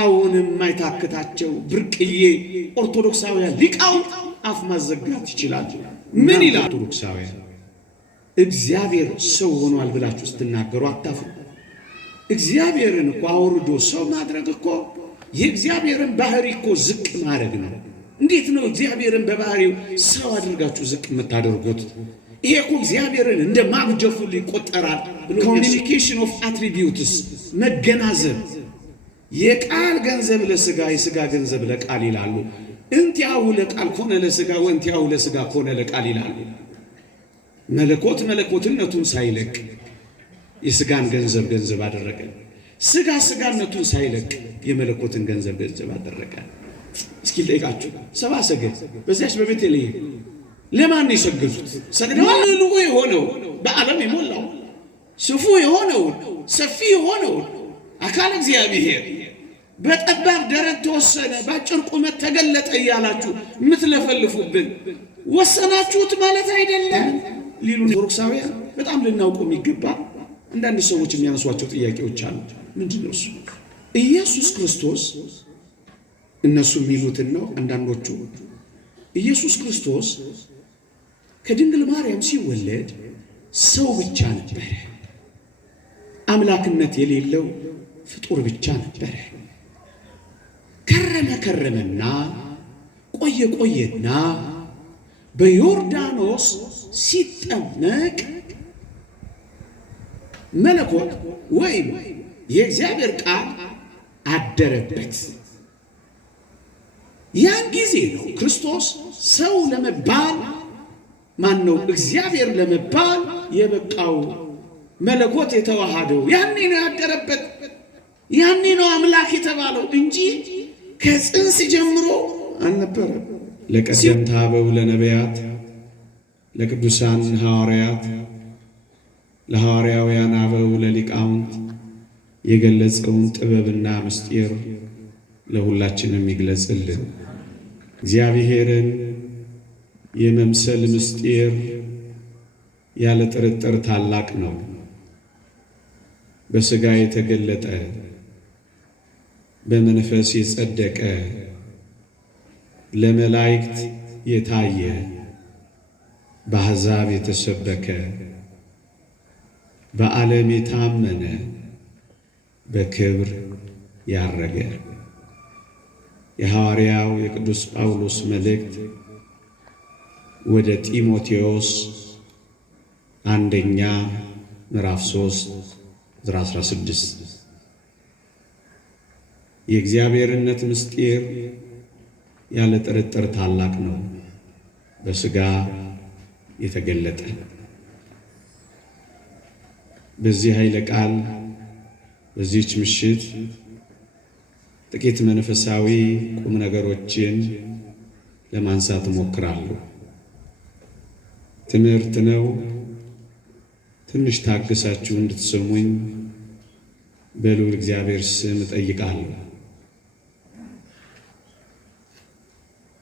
አሁንም የማይታክታቸው ብርቅዬ ኦርቶዶክሳውያን ሊቃውንት አፍ ማዘጋት ይችላሉ። ምን ይላሉ ኦርቶዶክሳውያን? እግዚአብሔር ሰው ሆኗል ብላችሁ ስትናገሩ አታፍሩ። እግዚአብሔርን እኮ አውርዶ ሰው ማድረግ እኮ የእግዚአብሔርን ባህሪ እኮ ዝቅ ማድረግ ነው። እንዴት ነው እግዚአብሔርን በባህሪው ሰው አድርጋችሁ ዝቅ የምታደርጉት? ይሄ እኮ እግዚአብሔርን እንደ ማግጀፉ ይቆጠራል። ኮሚኒኬሽን ኦፍ አትሪቢዩትስ መገናዘብ፣ የቃል ገንዘብ ለሥጋ የሥጋ ገንዘብ ለቃል ይላሉ። እንቲያው ለቃል ኮነ ለሥጋ ወንቲያው ለሥጋ ኮነ ለቃል ይላሉ። መለኮት መለኮትነቱን ሳይለቅ የሥጋን ገንዘብ ገንዘብ አደረገ። ሥጋ ሥጋነቱን ሳይለቅ የመለኮትን ገንዘብ ገንዘብ አደረገ። እስኪ ልጠይቃችሁ፣ ሰብአ ሰገል በዚያች በቤተልሔም ለማን ነው የሰገዱት? ሰግደዋል። ልዑ የሆነው በዓለም የሞላው ስፉ የሆነው ሰፊ የሆነው አካል እግዚአብሔር በጠባብ ደረት ተወሰነ፣ በአጭር ቁመት ተገለጠ እያላችሁ የምትለፈልፉብን ወሰናችሁት ማለት አይደለም ሊሉ ኦርቶዶክሳውያን በጣም ልናውቀው የሚገባ አንዳንድ ሰዎች የሚያነሷቸው ጥያቄዎች አሉ። ምንድን ነው እሱ? ኢየሱስ ክርስቶስ እነሱ የሚሉትን ነው አንዳንዶቹ። ኢየሱስ ክርስቶስ ከድንግል ማርያም ሲወለድ ሰው ብቻ ነበረ፣ አምላክነት የሌለው ፍጡር ብቻ ነበረ። ከረመና ቆየና በዮርዳኖስ ሲጠመቅ መለኮት ወይም የእግዚአብሔር ቃል አደረበት። ያን ጊዜ ነው ክርስቶስ ሰው ለመባል ማነው እግዚአብሔር ለመባል የበቃው፣ መለኮት የተዋሃደው ያኔ ነው ያደረበት። ያኔ ነው አምላክ የተባለው እንጂ ከጽንስ ጀምሮ አልነበረም። ለቀደምት አበው ለነቢያት፣ ለቅዱሳን ሐዋርያት፣ ለሐዋርያውያን አበው ለሊቃውንት የገለጸውን ጥበብና ምስጢር ለሁላችንም ይግለጽልን። እግዚአብሔርን የመምሰል ምስጢር ያለ ጥርጥር ታላቅ ነው። በሥጋ የተገለጠ በመንፈስ የጸደቀ ለመላእክት የታየ በአሕዛብ የተሰበከ በዓለም የታመነ በክብር ያረገ የሐዋርያው የቅዱስ ጳውሎስ መልእክት ወደ ጢሞቴዎስ አንደኛ ምዕራፍ 3 ቁጥር 16 የእግዚአብሔርነት ምስጢር ያለ ጥርጥር ታላቅ ነው፣ በሥጋ የተገለጠ። በዚህ ኃይለ ቃል በዚህች ምሽት ጥቂት መንፈሳዊ ቁም ነገሮችን ለማንሳት እሞክራለሁ። ትምህርት ነው። ትንሽ ታግሳችሁ እንድትሰሙኝ በልዑል እግዚአብሔር ስም እጠይቃለሁ።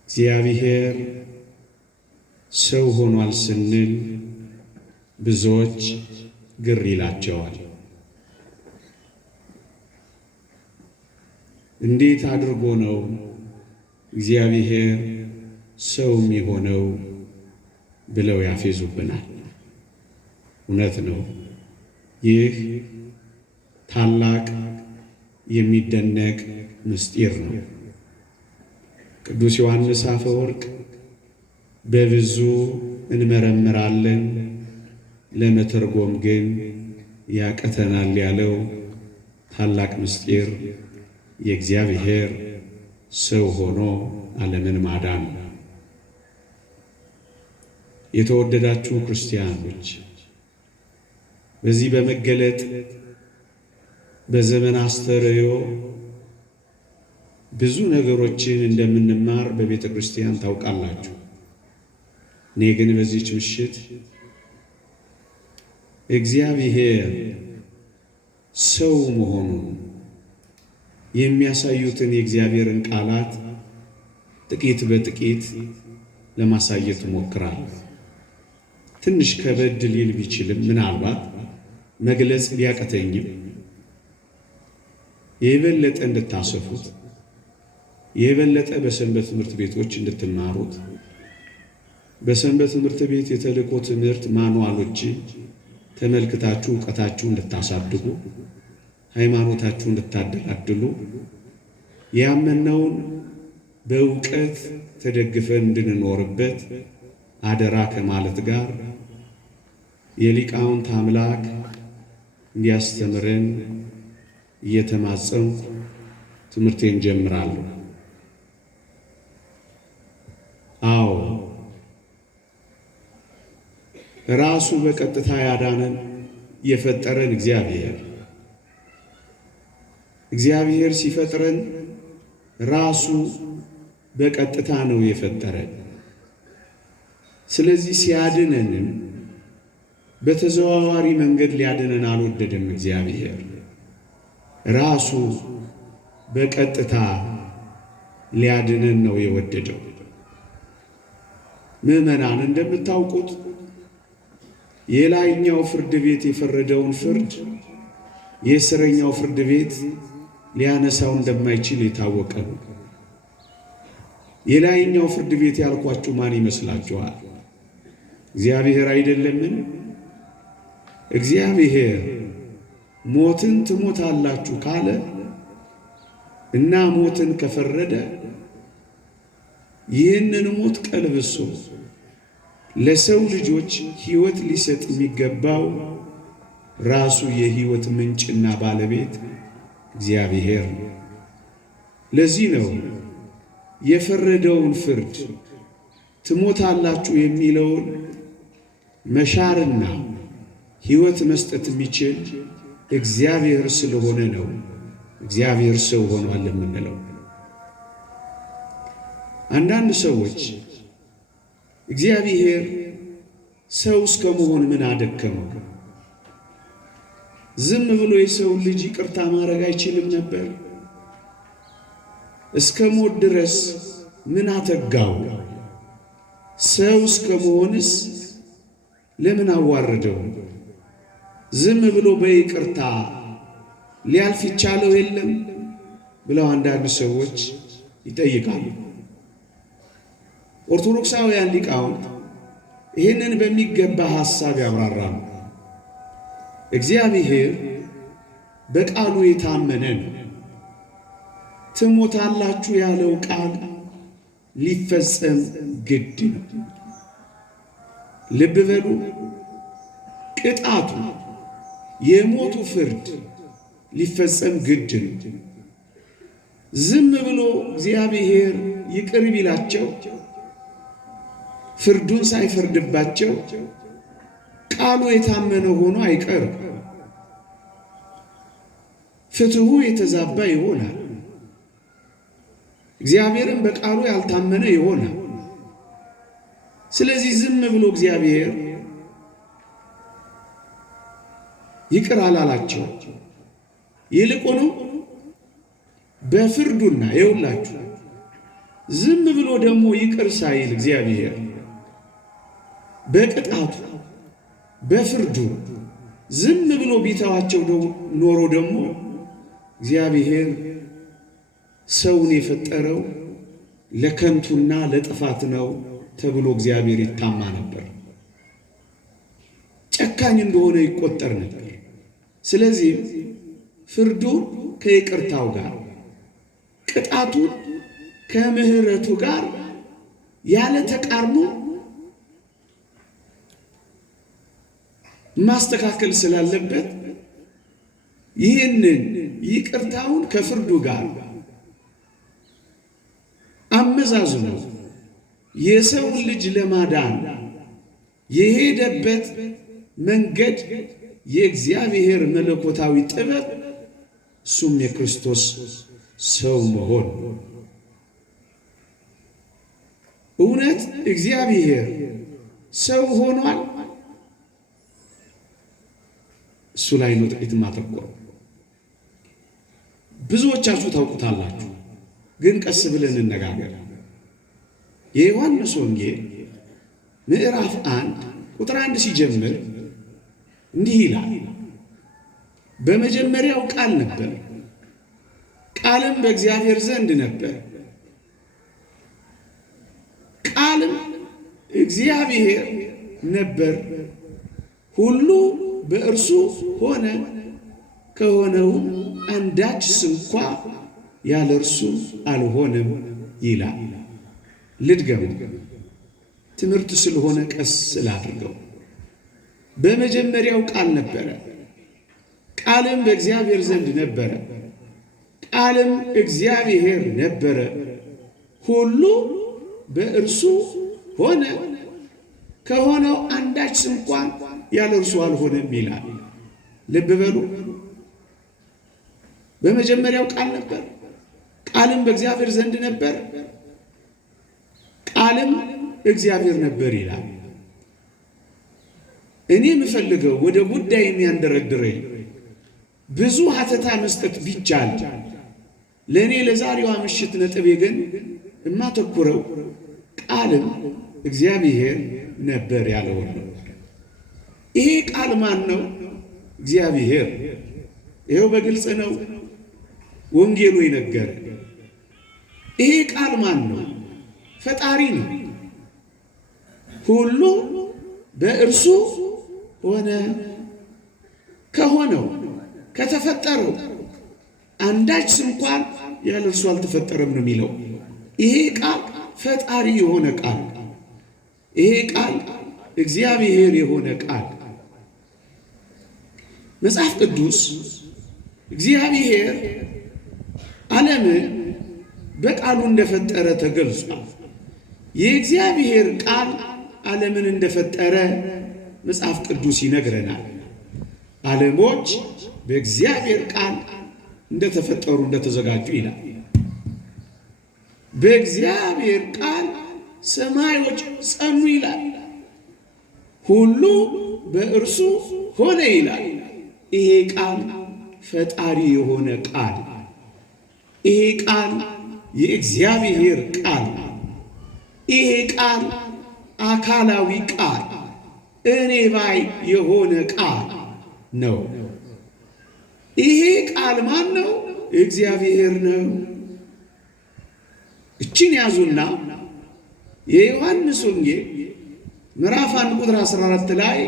እግዚአብሔር ሰው ሆኗል ስንል ብዙዎች ግር ይላቸዋል። እንዴት አድርጎ ነው እግዚአብሔር ሰው የሚሆነው ብለው ያፌዙብናል። እውነት ነው። ይህ ታላቅ የሚደነቅ ምስጢር ነው። ቅዱስ ዮሐንስ አፈወርቅ በብዙ እንመረምራለን ለመተርጎም ግን ያቀተናል ያለው ታላቅ ምስጢር የእግዚአብሔር ሰው ሆኖ ዓለምን ማዳን ነው። የተወደዳችሁ ክርስቲያኖች በዚህ በመገለጥ በዘመን አስተርእዮ ብዙ ነገሮችን እንደምንማር በቤተ ክርስቲያን ታውቃላችሁ። እኔ ግን በዚህች ምሽት እግዚአብሔር ሰው መሆኑን የሚያሳዩትን የእግዚአብሔርን ቃላት ጥቂት በጥቂት ለማሳየት እሞክራለሁ። ትንሽ ከበድ ሊል ቢችልም ምናልባት መግለጽ ቢያቀተኝም የበለጠ እንድታሰፉት፣ የበለጠ በሰንበት ትምህርት ቤቶች እንድትማሩት፣ በሰንበት ትምህርት ቤት የተልእኮ ትምህርት ማኑዋሎች ተመልክታችሁ ዕውቀታችሁ እንድታሳድጉ፣ ሃይማኖታችሁ እንድታደላድሉ፣ ያመነውን በእውቀት ተደግፈን እንድንኖርበት አደራ ከማለት ጋር የሊቃውንት አምላክ እንዲያስተምረን እየተማጸንኩ ትምህርቴን ጀምራለሁ። አዎ ራሱ በቀጥታ ያዳነን የፈጠረን እግዚአብሔር ሲፈጥረን ራሱ በቀጥታ ነው የፈጠረን። ስለዚህ ሲያድነንም በተዘዋዋሪ መንገድ ሊያድነን አልወደደም። እግዚአብሔር ራሱ በቀጥታ ሊያድነን ነው የወደደው። ምዕመናን እንደምታውቁት የላይኛው ፍርድ ቤት የፈረደውን ፍርድ የስረኛው ፍርድ ቤት ሊያነሳው እንደማይችል የታወቀ ነው። የላይኛው ፍርድ ቤት ያልኳችሁ ማን ይመስላችኋል? እግዚአብሔር አይደለምን? እግዚአብሔር ሞትን ትሞታላችሁ ካለ እና ሞትን ከፈረደ ይህንን ሞት ቀልብሶ ለሰው ልጆች ሕይወት ሊሰጥ የሚገባው ራሱ የሕይወት ምንጭና ባለቤት እግዚአብሔር ነው። ለዚህ ነው የፈረደውን ፍርድ ትሞታላችሁ የሚለውን መሻርና ሕይወት መስጠት የሚችል እግዚአብሔር ስለሆነ ነው እግዚአብሔር ሰው ሆኗል የምንለው። አንዳንድ ሰዎች እግዚአብሔር ሰው እስከ መሆን ምን አደከመው? ዝም ብሎ የሰው ልጅ ይቅርታ ማድረግ አይችልም ነበር? እስከ ሞት ድረስ ምን አተጋው? ሰው እስከ መሆንስ ለምን አዋረደው? ዝም ብሎ በይቅርታ ሊያልፍ ይቻለው የለም ብለው አንዳንድ ሰዎች ይጠይቃሉ። ኦርቶዶክሳውያን ሊቃውንት ይህንን በሚገባ ሐሳብ ያብራራሉ። እግዚአብሔር በቃሉ የታመነ ነው። ትሞታላችሁ ያለው ቃል ሊፈጸም ግድ ነው። ልብ በሉ፣ ቅጣቱ የሞቱ ፍርድ ሊፈጸም ግድ ነው። ዝም ብሎ እግዚአብሔር ይቅር ቢላቸው ፍርዱን ሳይፈርድባቸው ቃሉ የታመነ ሆኖ አይቀርም። ፍትሑ የተዛባ ይሆናል። እግዚአብሔርም በቃሉ ያልታመነ ይሆናል። ስለዚህ ዝም ብሎ እግዚአብሔር ይቅር አላላቸው። ይልቁኑ በፍርዱና ይውላችሁ ዝም ብሎ ደግሞ ይቅር ሳይል እግዚአብሔር በቅጣቱ በፍርዱ ዝም ብሎ ቢተዋቸው ኖሮ ደግሞ እግዚአብሔር ሰውን የፈጠረው ለከንቱና ለጥፋት ነው ተብሎ እግዚአብሔር ይታማ ነበር። ጨካኝ እንደሆነ ይቆጠር ነበር። ስለዚህ ፍርዱን ከይቅርታው ጋር ቅጣቱን ከምሕረቱ ጋር ያለ ተቃርኖ ማስተካከል ስላለበት ይህንን ይቅርታውን ከፍርዱ ጋር አመዛዝኖ የሰውን ልጅ ለማዳን የሄደበት መንገድ የእግዚአብሔር መለኮታዊ ጥበብ፣ እሱም የክርስቶስ ሰው መሆን። እውነት እግዚአብሔር ሰው ሆኗል? እሱ ላይ ነው ጥቂት ማተኮር። ብዙዎቻችሁ ታውቁታላችሁ፣ ግን ቀስ ብለን እንነጋገር። የዮሐንስ ወንጌል ምዕራፍ 1 ቁጥር 1 ሲጀምር እንዲህ ይላል፣ በመጀመሪያው ቃል ነበር፣ ቃልም በእግዚአብሔር ዘንድ ነበር፣ ቃልም እግዚአብሔር ነበር፣ ሁሉ በእርሱ ሆነ፣ ከሆነው አንዳች ስንኳ ያለ እርሱ አልሆነም ይላል። ልድገም፣ ትምህርት ስለሆነ ቀስ ስላድርገው። በመጀመሪያው ቃል ነበረ፣ ቃልም በእግዚአብሔር ዘንድ ነበረ፣ ቃልም እግዚአብሔር ነበረ፣ ሁሉ በእርሱ ሆነ፣ ከሆነው አንዳች እንኳን ያለ እርሱ አልሆነም ይላል። ልብ በሉ። በመጀመሪያው ቃል ነበር፣ ቃልም በእግዚአብሔር ዘንድ ነበር፣ ቃልም እግዚአብሔር ነበር ይላል። እኔ የምፈልገው ወደ ጉዳይ የሚያንደረድረኝ ብዙ ሀተታ መስጠት ቢቻል ለእኔ ለዛሬዋ ምሽት ነጥቤ ግን የማተኩረው ቃልም እግዚአብሔር ነበር ያለው ነው። ይሄ ቃል ማን ነው? እግዚአብሔር። ይሄው በግልጽ ነው ወንጌሉ ይነገር። ይሄ ቃል ማን ነው? ፈጣሪ ነው። ሁሉ በእርሱ ሆነ፣ ከሆነው ከተፈጠረው አንዳች እንኳን ያለ እርሱ አልተፈጠረም ነው የሚለው። ይሄ ቃል ፈጣሪ የሆነ ቃል፣ ይሄ ቃል እግዚአብሔር የሆነ ቃል። መጽሐፍ ቅዱስ እግዚአብሔር ዓለምን በቃሉ እንደፈጠረ ተገልጿል። የእግዚአብሔር ቃል ዓለምን እንደፈጠረ መጽሐፍ ቅዱስ ይነግረናል። ዓለሞች በእግዚአብሔር ቃል እንደተፈጠሩ እንደተዘጋጁ ይላል። በእግዚአብሔር ቃል ሰማዮች ጸኑ ይላል። ሁሉ በእርሱ ሆነ ይላል። ይሄ ቃል ፈጣሪ የሆነ ቃል፣ ይሄ ቃል የእግዚአብሔር ቃል፣ ይሄ ቃል አካላዊ ቃል፣ እኔ ባይ የሆነ ቃል ነው። ይሄ ቃል ማን ነው? እግዚአብሔር ነው። እቺን ያዙና የዮሐንስ ወንጌል ምዕራፍ 1 ቁጥር 14 ላይ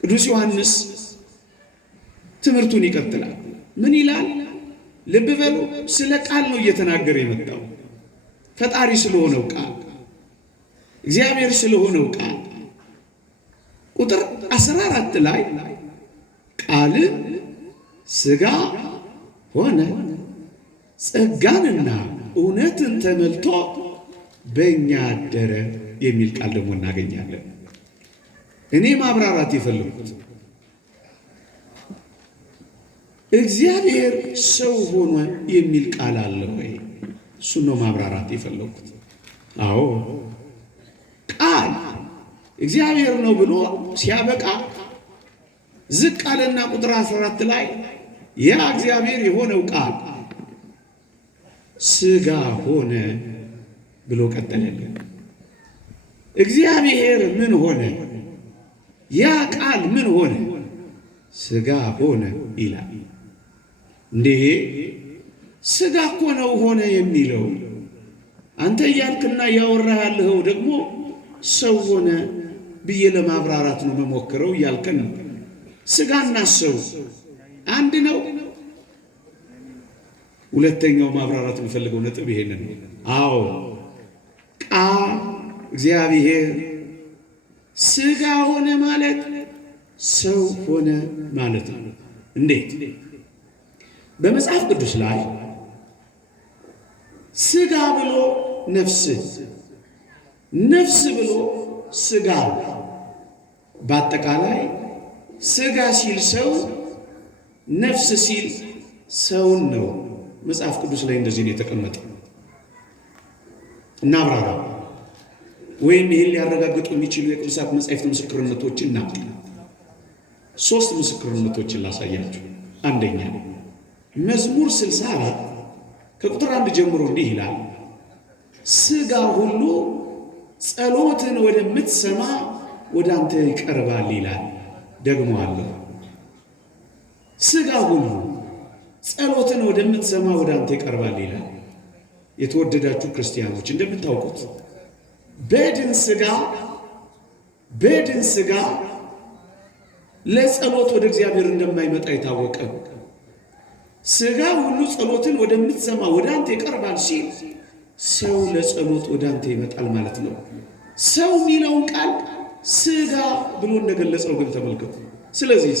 ቅዱስ ዮሐንስ ትምህርቱን ይቀጥላል። ምን ይላል? ልብ በሉ። ስለ ቃል ነው እየተናገረ የመጣው። ፈጣሪ ስለሆነው ቃል፣ እግዚአብሔር ስለሆነው ቃል። ቁጥር 14 ላይ ቃል ሥጋ ሆነ፣ ጸጋንና እውነትን ተመልቶ በእኛ አደረ የሚል ቃል ደግሞ እናገኛለን። እኔ ማብራራት የፈለኩት እግዚአብሔር ሰው ሆኖ የሚል ቃል አለ ወይ? እሱን ነው ማብራራት የፈለኩት። አዎ ቃል እግዚአብሔር ነው ብሎ ሲያበቃ ዝቅ አለና ቁጥር 14 ላይ ያ እግዚአብሔር የሆነው ቃል ሥጋ ሆነ ብሎ ቀጠለልን። እግዚአብሔር ምን ሆነ? ያ ቃል ምን ሆነ? ሥጋ ሆነ ይላል። እንዴ ሥጋ እኮ ነው ሆነ የሚለው። አንተ እያልክና እያወራህ ያለኸው ደግሞ ሰው ሆነ ብዬ ለማብራራት ነው መሞክረው እያልከን ነው። ሥጋና ሰው አንድ ነው። ሁለተኛው ማብራራት የምፈልገው ነጥብ ይሄንን ነው። አዎ ቃል እግዚአብሔር ሥጋ ሆነ ማለት ሰው ሆነ ማለት ነው። እንዴት? በመጽሐፍ ቅዱስ ላይ ሥጋ ብሎ ነፍስ፣ ነፍስ ብሎ ሥጋ፣ በአጠቃላይ ሥጋ ሲል ሰው፣ ነፍስ ሲል ሰውን ነው። መጽሐፍ ቅዱስ ላይ እንደዚህ ነው የተቀመጠው። እናብራራ ወይም ይህን ሊያረጋግጡ የሚችሉ የቅዱሳት መጻሕፍት ምስክርነቶችን እናምጣ። 3 ምስክርነቶችን ላሳያችሁ። አንደኛ መዝሙር 64 ከቁጥር 1 ጀምሮ እንዲህ ይላል፣ ሥጋ ሁሉ ጸሎትን ወደምትሰማ ወደ አንተ ይቀርባል ይላል። ደግሞ አለ ሥጋ ሁሉ ጸሎትን ወደምትሰማ ወደ አንተ ይቀርባል ይላል። የተወደዳችሁ ክርስቲያኖች እንደምታውቁት በድን ሥጋ ለጸሎት ወደ እግዚአብሔር እንደማይመጣ የታወቀ ሥጋ ሁሉ ጸሎትን ወደምትሰማ ወደ አንተ ይቀርባል ሲል ሰው ለጸሎት ወደ አንተ ይመጣል ማለት ነው። ሰው የሚለውን ቃል ሥጋ ብሎ እንደገለጸው ግን ተመልከቱ። ስለዚህ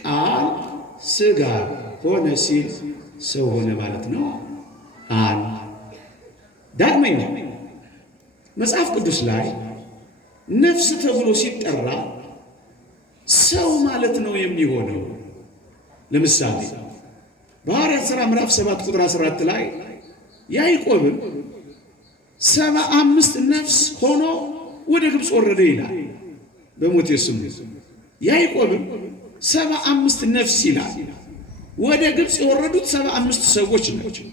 ቃል ሥጋ ሆነ ሲል ሰው ሆነ ማለት ነው። ዳግመኛ መጽሐፍ ቅዱስ ላይ ነፍስ ተብሎ ሲጠራ ሰው ማለት ነው የሚሆነው። ለምሳሌ በሐዋርያት ሥራ ምዕራፍ 7 ቁጥር 14 ላይ ያዕቆብም 75 ነፍስ ሆኖ ወደ ግብፅ ወረደ ይላል። በሞቴ ስሙ ያዕቆብም 75 ነፍስ ይላል። ወደ ግብፅ የወረዱት 75 ሰዎች ናቸው።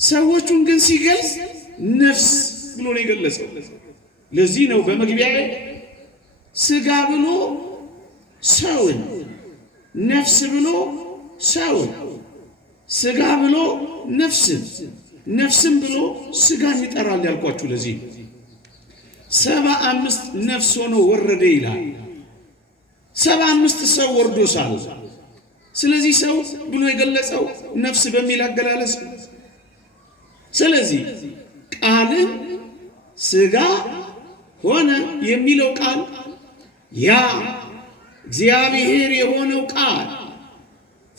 ሰዎቹን ግን ሲገልጽ ነፍስ ብሎ ነው የገለጸው። ለዚህ ነው በመግቢያዬ ሥጋ ብሎ ሰውን፣ ነፍስ ብሎ ሰውን፣ ሥጋ ብሎ ነፍስን፣ ነፍስም ብሎ ሥጋን ይጠራል ያልኳችሁ ለዚህ 75 ነፍስ ሆኖ ወረደ ይላል። 75 ሰው ወርዶ ሳለ ስለዚህ ሰው ብሎ የገለጸው ነፍስ በሚል አገላለጽ። ስለዚህ ቃልም ሥጋ ሆነ የሚለው ቃል ያ እግዚአብሔር የሆነው ቃል፣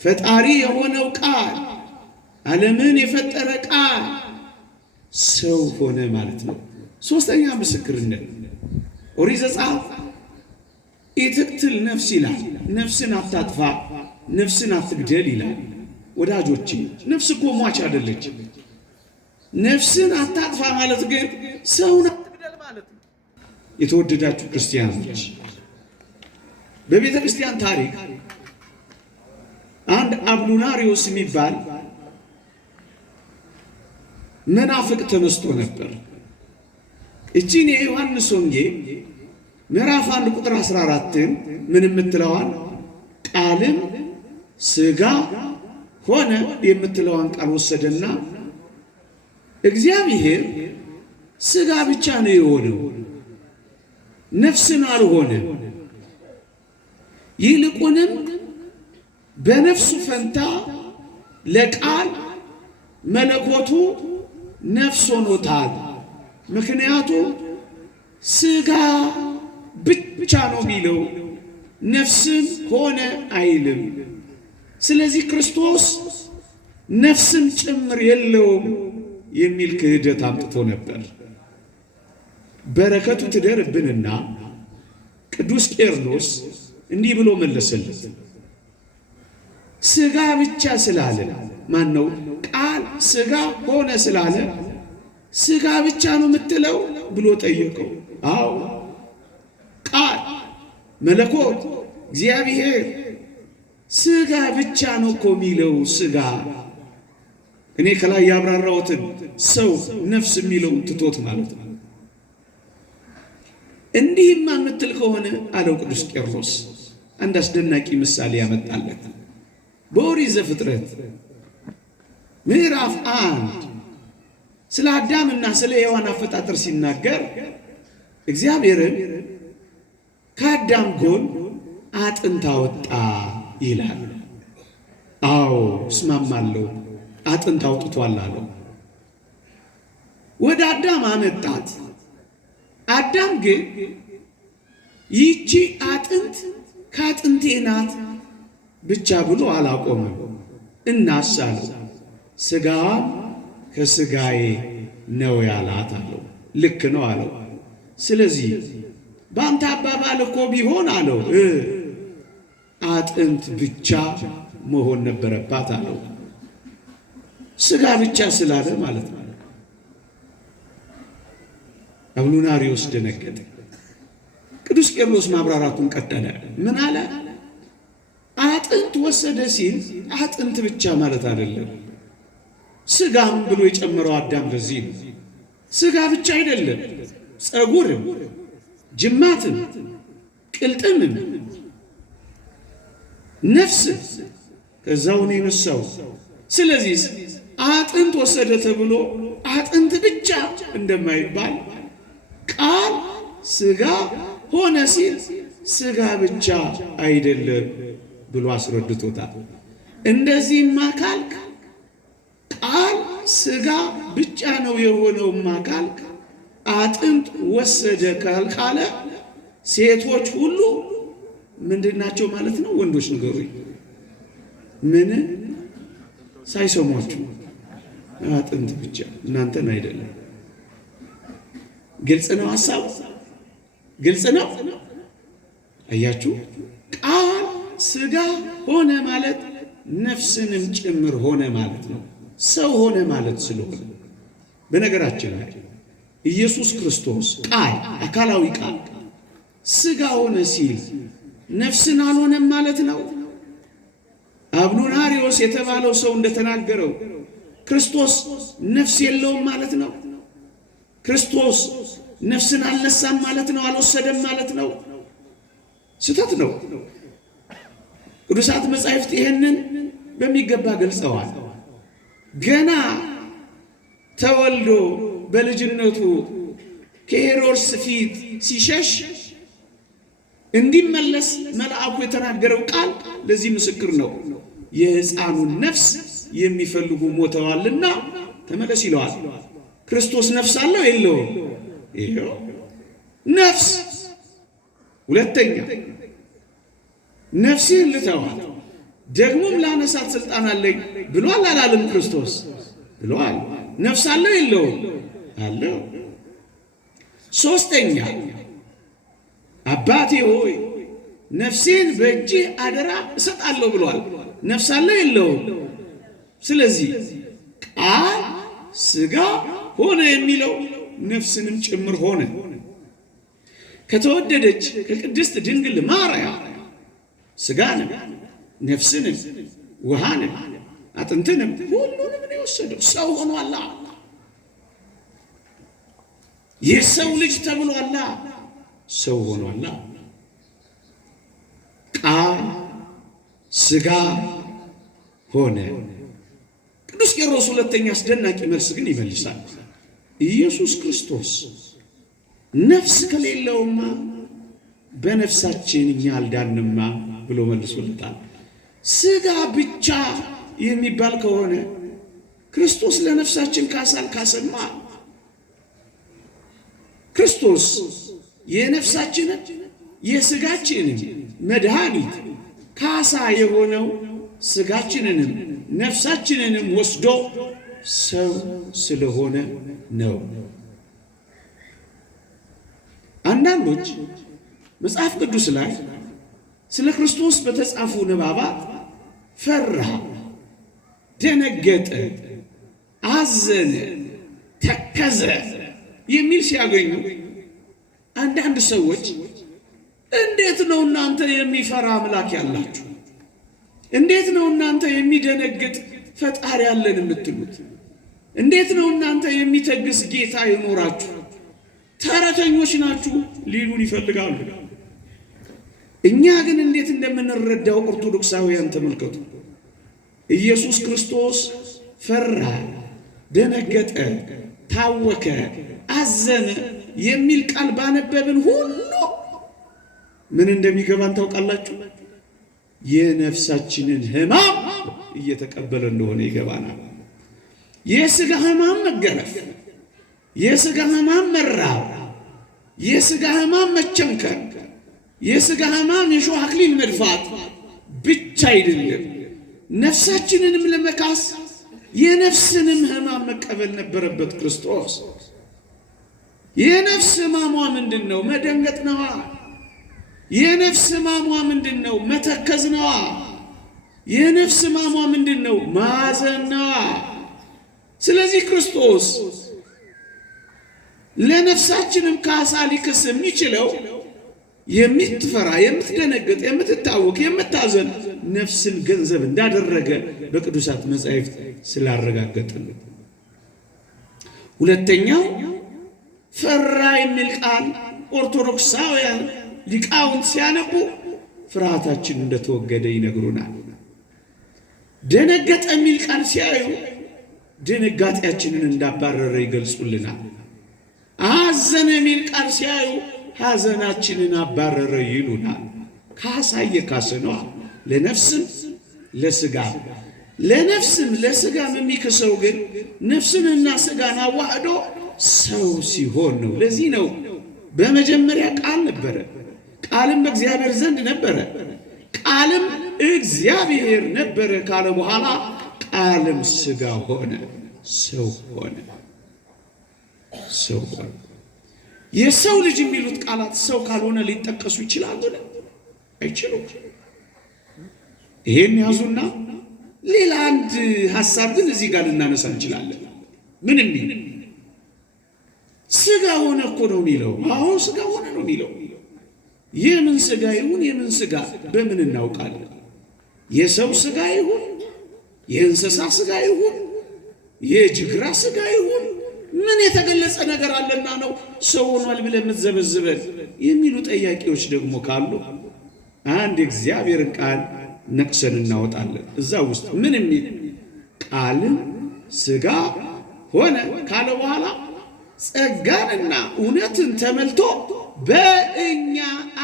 ፈጣሪ የሆነው ቃል፣ ዓለምን የፈጠረ ቃል ሰው ሆነ ማለት ነው። ሶስተኛ ምስክርነት ኦሪት ዘጸአት ኢትቅትል ነፍስ ይላል። ነፍስን አታጥፋ፣ ነፍስን አትግደል ይላል። ወዳጆቼ ነፍስ እኮ ሟች አይደለች። ነፍስን አታጥፋ ማለት ግን ሰውን አትግደል ማለት ነው። የተወደዳችሁ ክርስቲያኖች በቤተ ክርስቲያን ታሪክ አንድ አቡናሪዎስ የሚባል መናፍቅ ተነስቶ ነበር። እቺን የዮሐንስ ወንጌል ምዕራፍ 1 ቁጥር 14ን ምን የምትለዋን ቃልም ሥጋ ሆነ የምትለዋን ቃል ወሰደና እግዚአብሔር ሥጋ ብቻ ነው የሆነው፣ ነፍስን አልሆነም። ይልቁንም በነፍሱ ፈንታ ለቃል መለኮቱ ነፍስ ሆኖታል። ምክንያቱም ሥጋ ብቻ ነው የሚለው፣ ነፍስን ሆነ አይልም። ስለዚህ ክርስቶስ ነፍስን ጭምር የለውም የሚል ክህደት አምጥቶ ነበር። በረከቱ ትደርብንና ቅዱስ ቄርሎስ እንዲህ ብሎ መለሰለት። ሥጋ ብቻ ስላለ ማን ነው ቃል ሥጋ ሆነ ስላለ ሥጋ ብቻ ነው የምትለው ብሎ ጠየቀው። አዎ ቃል መለኮት እግዚአብሔር ሥጋ ብቻ ነው እኮ የሚለው። ሥጋ እኔ ከላይ ያብራራሁትን ሰው ነፍስ የሚለውን ትቶት ማለት ነው። እንዲህማ የምትል ከሆነ አለው ቅዱስ ቄርሎስ አንድ አስደናቂ ምሳሌ ያመጣለት። በኦሪት ዘፍጥረት ምዕራፍ 1 ስለ አዳምና ስለ ሔዋን አፈጣጠር ሲናገር እግዚአብሔርን ከአዳም ጎን አጥንት አወጣ ይላል። አዎ እስማማለሁ፣ አጥንት አውጥቷል አለው። ወደ አዳም አመጣት። አዳም ግን ይቺ አጥንት ከአጥንቴ ናት ብቻ ብሎ አላቆመም። እናሳለው ሥጋዋም ከሥጋዬ ነው ያላት አለው። ልክ ነው አለው። ስለዚህ በአንተ አባባል እኮ ቢሆን አለው አጥንት ብቻ መሆን ነበረባት አለው። ሥጋ ብቻ ስላለ ማለት ነው። አቡናሪዎስ ደነገጠ። ቅዱስ ቄርሎስ ማብራራቱን ቀጠለ። ምን አለ? አጥንት ወሰደ ሲል አጥንት ብቻ ማለት አይደለም፣ ሥጋም ብሎ የጨመረው አዳም ለዚህ ነው። ሥጋ ብቻ አይደለም፣ ፀጉርም፣ ጅማትም፣ ቅልጥምም፣ ነፍስም ከዛው ነው የነሳው። ስለዚህ አጥንት ወሰደ ተብሎ አጥንት ብቻ እንደማይባል ቃል ሥጋ ሆነ ሲል ሥጋ ብቻ አይደለም ብሎ አስረድቶታል። እንደዚህማ ካልክ ቃል ሥጋ ብቻ ነው የሆነውማ ካልክ አጥንት ወሰደ ካለ ሴቶች ሁሉ ምንድናቸው ማለት ነው? ወንዶች ንገሩኝ። ምን ሳይሰሟችሁ አጥንት ብቻ እናንተን አይደለም። ግልጽ ነው ሐሳቡ፣ ግልጽ ነው። አያችሁ፣ ቃል ሥጋ ሆነ ማለት ነፍስንም ጭምር ሆነ ማለት ነው። ሰው ሆነ ማለት ስለሆነ በነገራችን ላይ ኢየሱስ ክርስቶስ ቃል አካላዊ ቃል ሥጋ ሆነ ሲል ነፍስን አልሆነም ማለት ነው። አብኑናሪዎስ የተባለው ሰው እንደተናገረው ክርስቶስ ነፍስ የለውም ማለት ነው። ክርስቶስ ነፍስን አልነሳም ማለት ነው። አልወሰደም ማለት ነው። ስህተት ነው። ቅዱሳት መጻሕፍት ይህንን በሚገባ ገልጸዋል። ገና ተወልዶ በልጅነቱ ከሄሮድስ ፊት ሲሸሽ እንዲመለስ መልአኩ የተናገረው ቃል ለዚህ ምስክር ነው። የሕፃኑን ነፍስ የሚፈልጉ ሞተዋልና ተመለስ ይለዋል። ክርስቶስ ነፍስ አለው የለውም? ይሄው ነፍስ። ሁለተኛ ነፍሴን ልተዋት ደግሞም ላነሳት ስልጣን አለኝ ብሏል አላለም? ክርስቶስ ብሏል። ነፍስ አለው የለውም? አለው። ሶስተኛ አባቴ ሆይ ነፍሴን በእጅህ አደራ እሰጣለሁ ብሏል። ነፍስ አለው የለውም? ስለዚህ ቃል ሥጋ ሆነ የሚለው ነፍስንም ጭምር ሆነ። ከተወደደች ከቅድስት ድንግል ማርያም ሥጋንም ነፍስንም ውሃንም አጥንትንም ሁሉንም ነው የወሰደው። ሰው ሆኗላ። የሰው ልጅ ተብሏላ። ሰው ሆኗላ። ቃል ሥጋ ሆነ። ቅዱስ ቄርሎስ ሁለተኛ አስደናቂ መልስ ግን ይመልሳል። ኢየሱስ ክርስቶስ ነፍስ ከሌለውማ በነፍሳችን እኛ አልዳንማ ብሎ መልሶለታል። ሥጋ ብቻ የሚባል ከሆነ ክርስቶስ ለነፍሳችን ካሳል ካሰማ ክርስቶስ የነፍሳችንን የሥጋችንን መድኃኒት ካሳ የሆነው ሥጋችንንም ነፍሳችንንም ወስዶ ሰው ስለሆነ ነው። አንዳንዶች መጽሐፍ ቅዱስ ላይ ስለ ክርስቶስ በተጻፉ ንባባት ፈራ፣ ደነገጠ፣ አዘነ፣ ተከዘ የሚል ሲያገኙ አንዳንድ ሰዎች እንዴት ነው እናንተ የሚፈራ አምላክ ያላችሁ? እንዴት ነው እናንተ የሚደነግጥ ፈጣሪ ያለን የምትሉት? እንዴት ነው እናንተ የሚተግስ ጌታ ይኖራችሁ? ተረተኞች ናችሁ ሊሉን ይፈልጋሉ። እኛ ግን እንዴት እንደምንረዳው ኦርቶዶክሳውያን ተመልከቱ። ኢየሱስ ክርስቶስ ፈራ፣ ደነገጠ፣ ታወከ፣ አዘነ የሚል ቃል ባነበብን ሁሉ ምን እንደሚገባን ታውቃላችሁ? የነፍሳችንን ሕማም እየተቀበለ እንደሆነ ይገባናል። የሥጋ ሕማም መገረፍ፣ የሥጋ ሕማም መራብ፣ የሥጋ ሕማም መቸንከር፣ የሥጋ ሕማም የሾህ አክሊል መድፋት ብቻ አይደለም። ነፍሳችንንም ለመካስ የነፍስንም ሕማም መቀበል ነበረበት ክርስቶስ። የነፍስ ሕማሟ ምንድን ነው? መደንገጥ ነዋ። የነፍስ ሕማሟ ምንድን ነው? መተከዝ ነዋ። የነፍስ ሕማሟ ምንድን ነው? ማዘን ነዋ። ስለዚህ ክርስቶስ ለነፍሳችንም ካሳ ሊክስ የሚችለው የምትፈራ፣ የምትደነግጥ፣ የምትታወክ፣ የምታዘን ነፍስን ገንዘብ እንዳደረገ በቅዱሳት መጻሕፍት ስላረጋገጥን። ሁለተኛው ፈራ የሚል ቃል ኦርቶዶክሳውያን ሊቃውንት ሲያነቡ ፍርሃታችን እንደተወገደ ይነግሩናል። ደነገጠ የሚል ቃል ሲያዩ ድንጋጤያችንን እንዳባረረ ይገልጹልናል። አዘነ የሚል ቃል ሲያዩ ሐዘናችንን አባረረ ይሉናል። ካሳ እየካሰ ነው ለነፍስም ለሥጋ። ለነፍስም ለሥጋም የሚክሰው ግን ነፍስንና ሥጋን አዋህዶ ሰው ሲሆን ነው። ለዚህ ነው በመጀመሪያ ቃል ነበረ፣ ቃልም በእግዚአብሔር ዘንድ ነበረ፣ ቃልም እግዚአብሔር ነበረ ካለ በኋላ ቃልም ሥጋ ሆነ፣ ሰው ሆነ። ሰው ሆነ። የሰው ልጅ የሚሉት ቃላት ሰው ካልሆነ ሊጠቀሱ ይችላሉ? አይችሉም። ይሄን ያዙና ሌላ አንድ ሐሳብ ግን እዚህ ጋር ልናነሳ እንችላለን። ምን የሚል ሥጋ ሆነ እኮ ነው የሚለው። አዎ ሥጋ ሆነ ነው የሚለው። የምን ሥጋ ይሁን የምን ሥጋ በምን እናውቃለን? የሰው ሥጋ ይሁን የእንስሳ ሥጋ ይሁን የጅግራ ሥጋ ይሁን ምን የተገለጸ ነገር አለና ነው ሰው ሆኗል ብለን የምትዘበዝበን የሚሉ ጥያቄዎች ደግሞ ካሉ አንድ እግዚአብሔርን ቃል ነቅሰን እናወጣለን። እዛ ውስጥ ምን የሚል ቃልም ሥጋ ሆነ ካለ በኋላ ጸጋንና እውነትን ተመልቶ በእኛ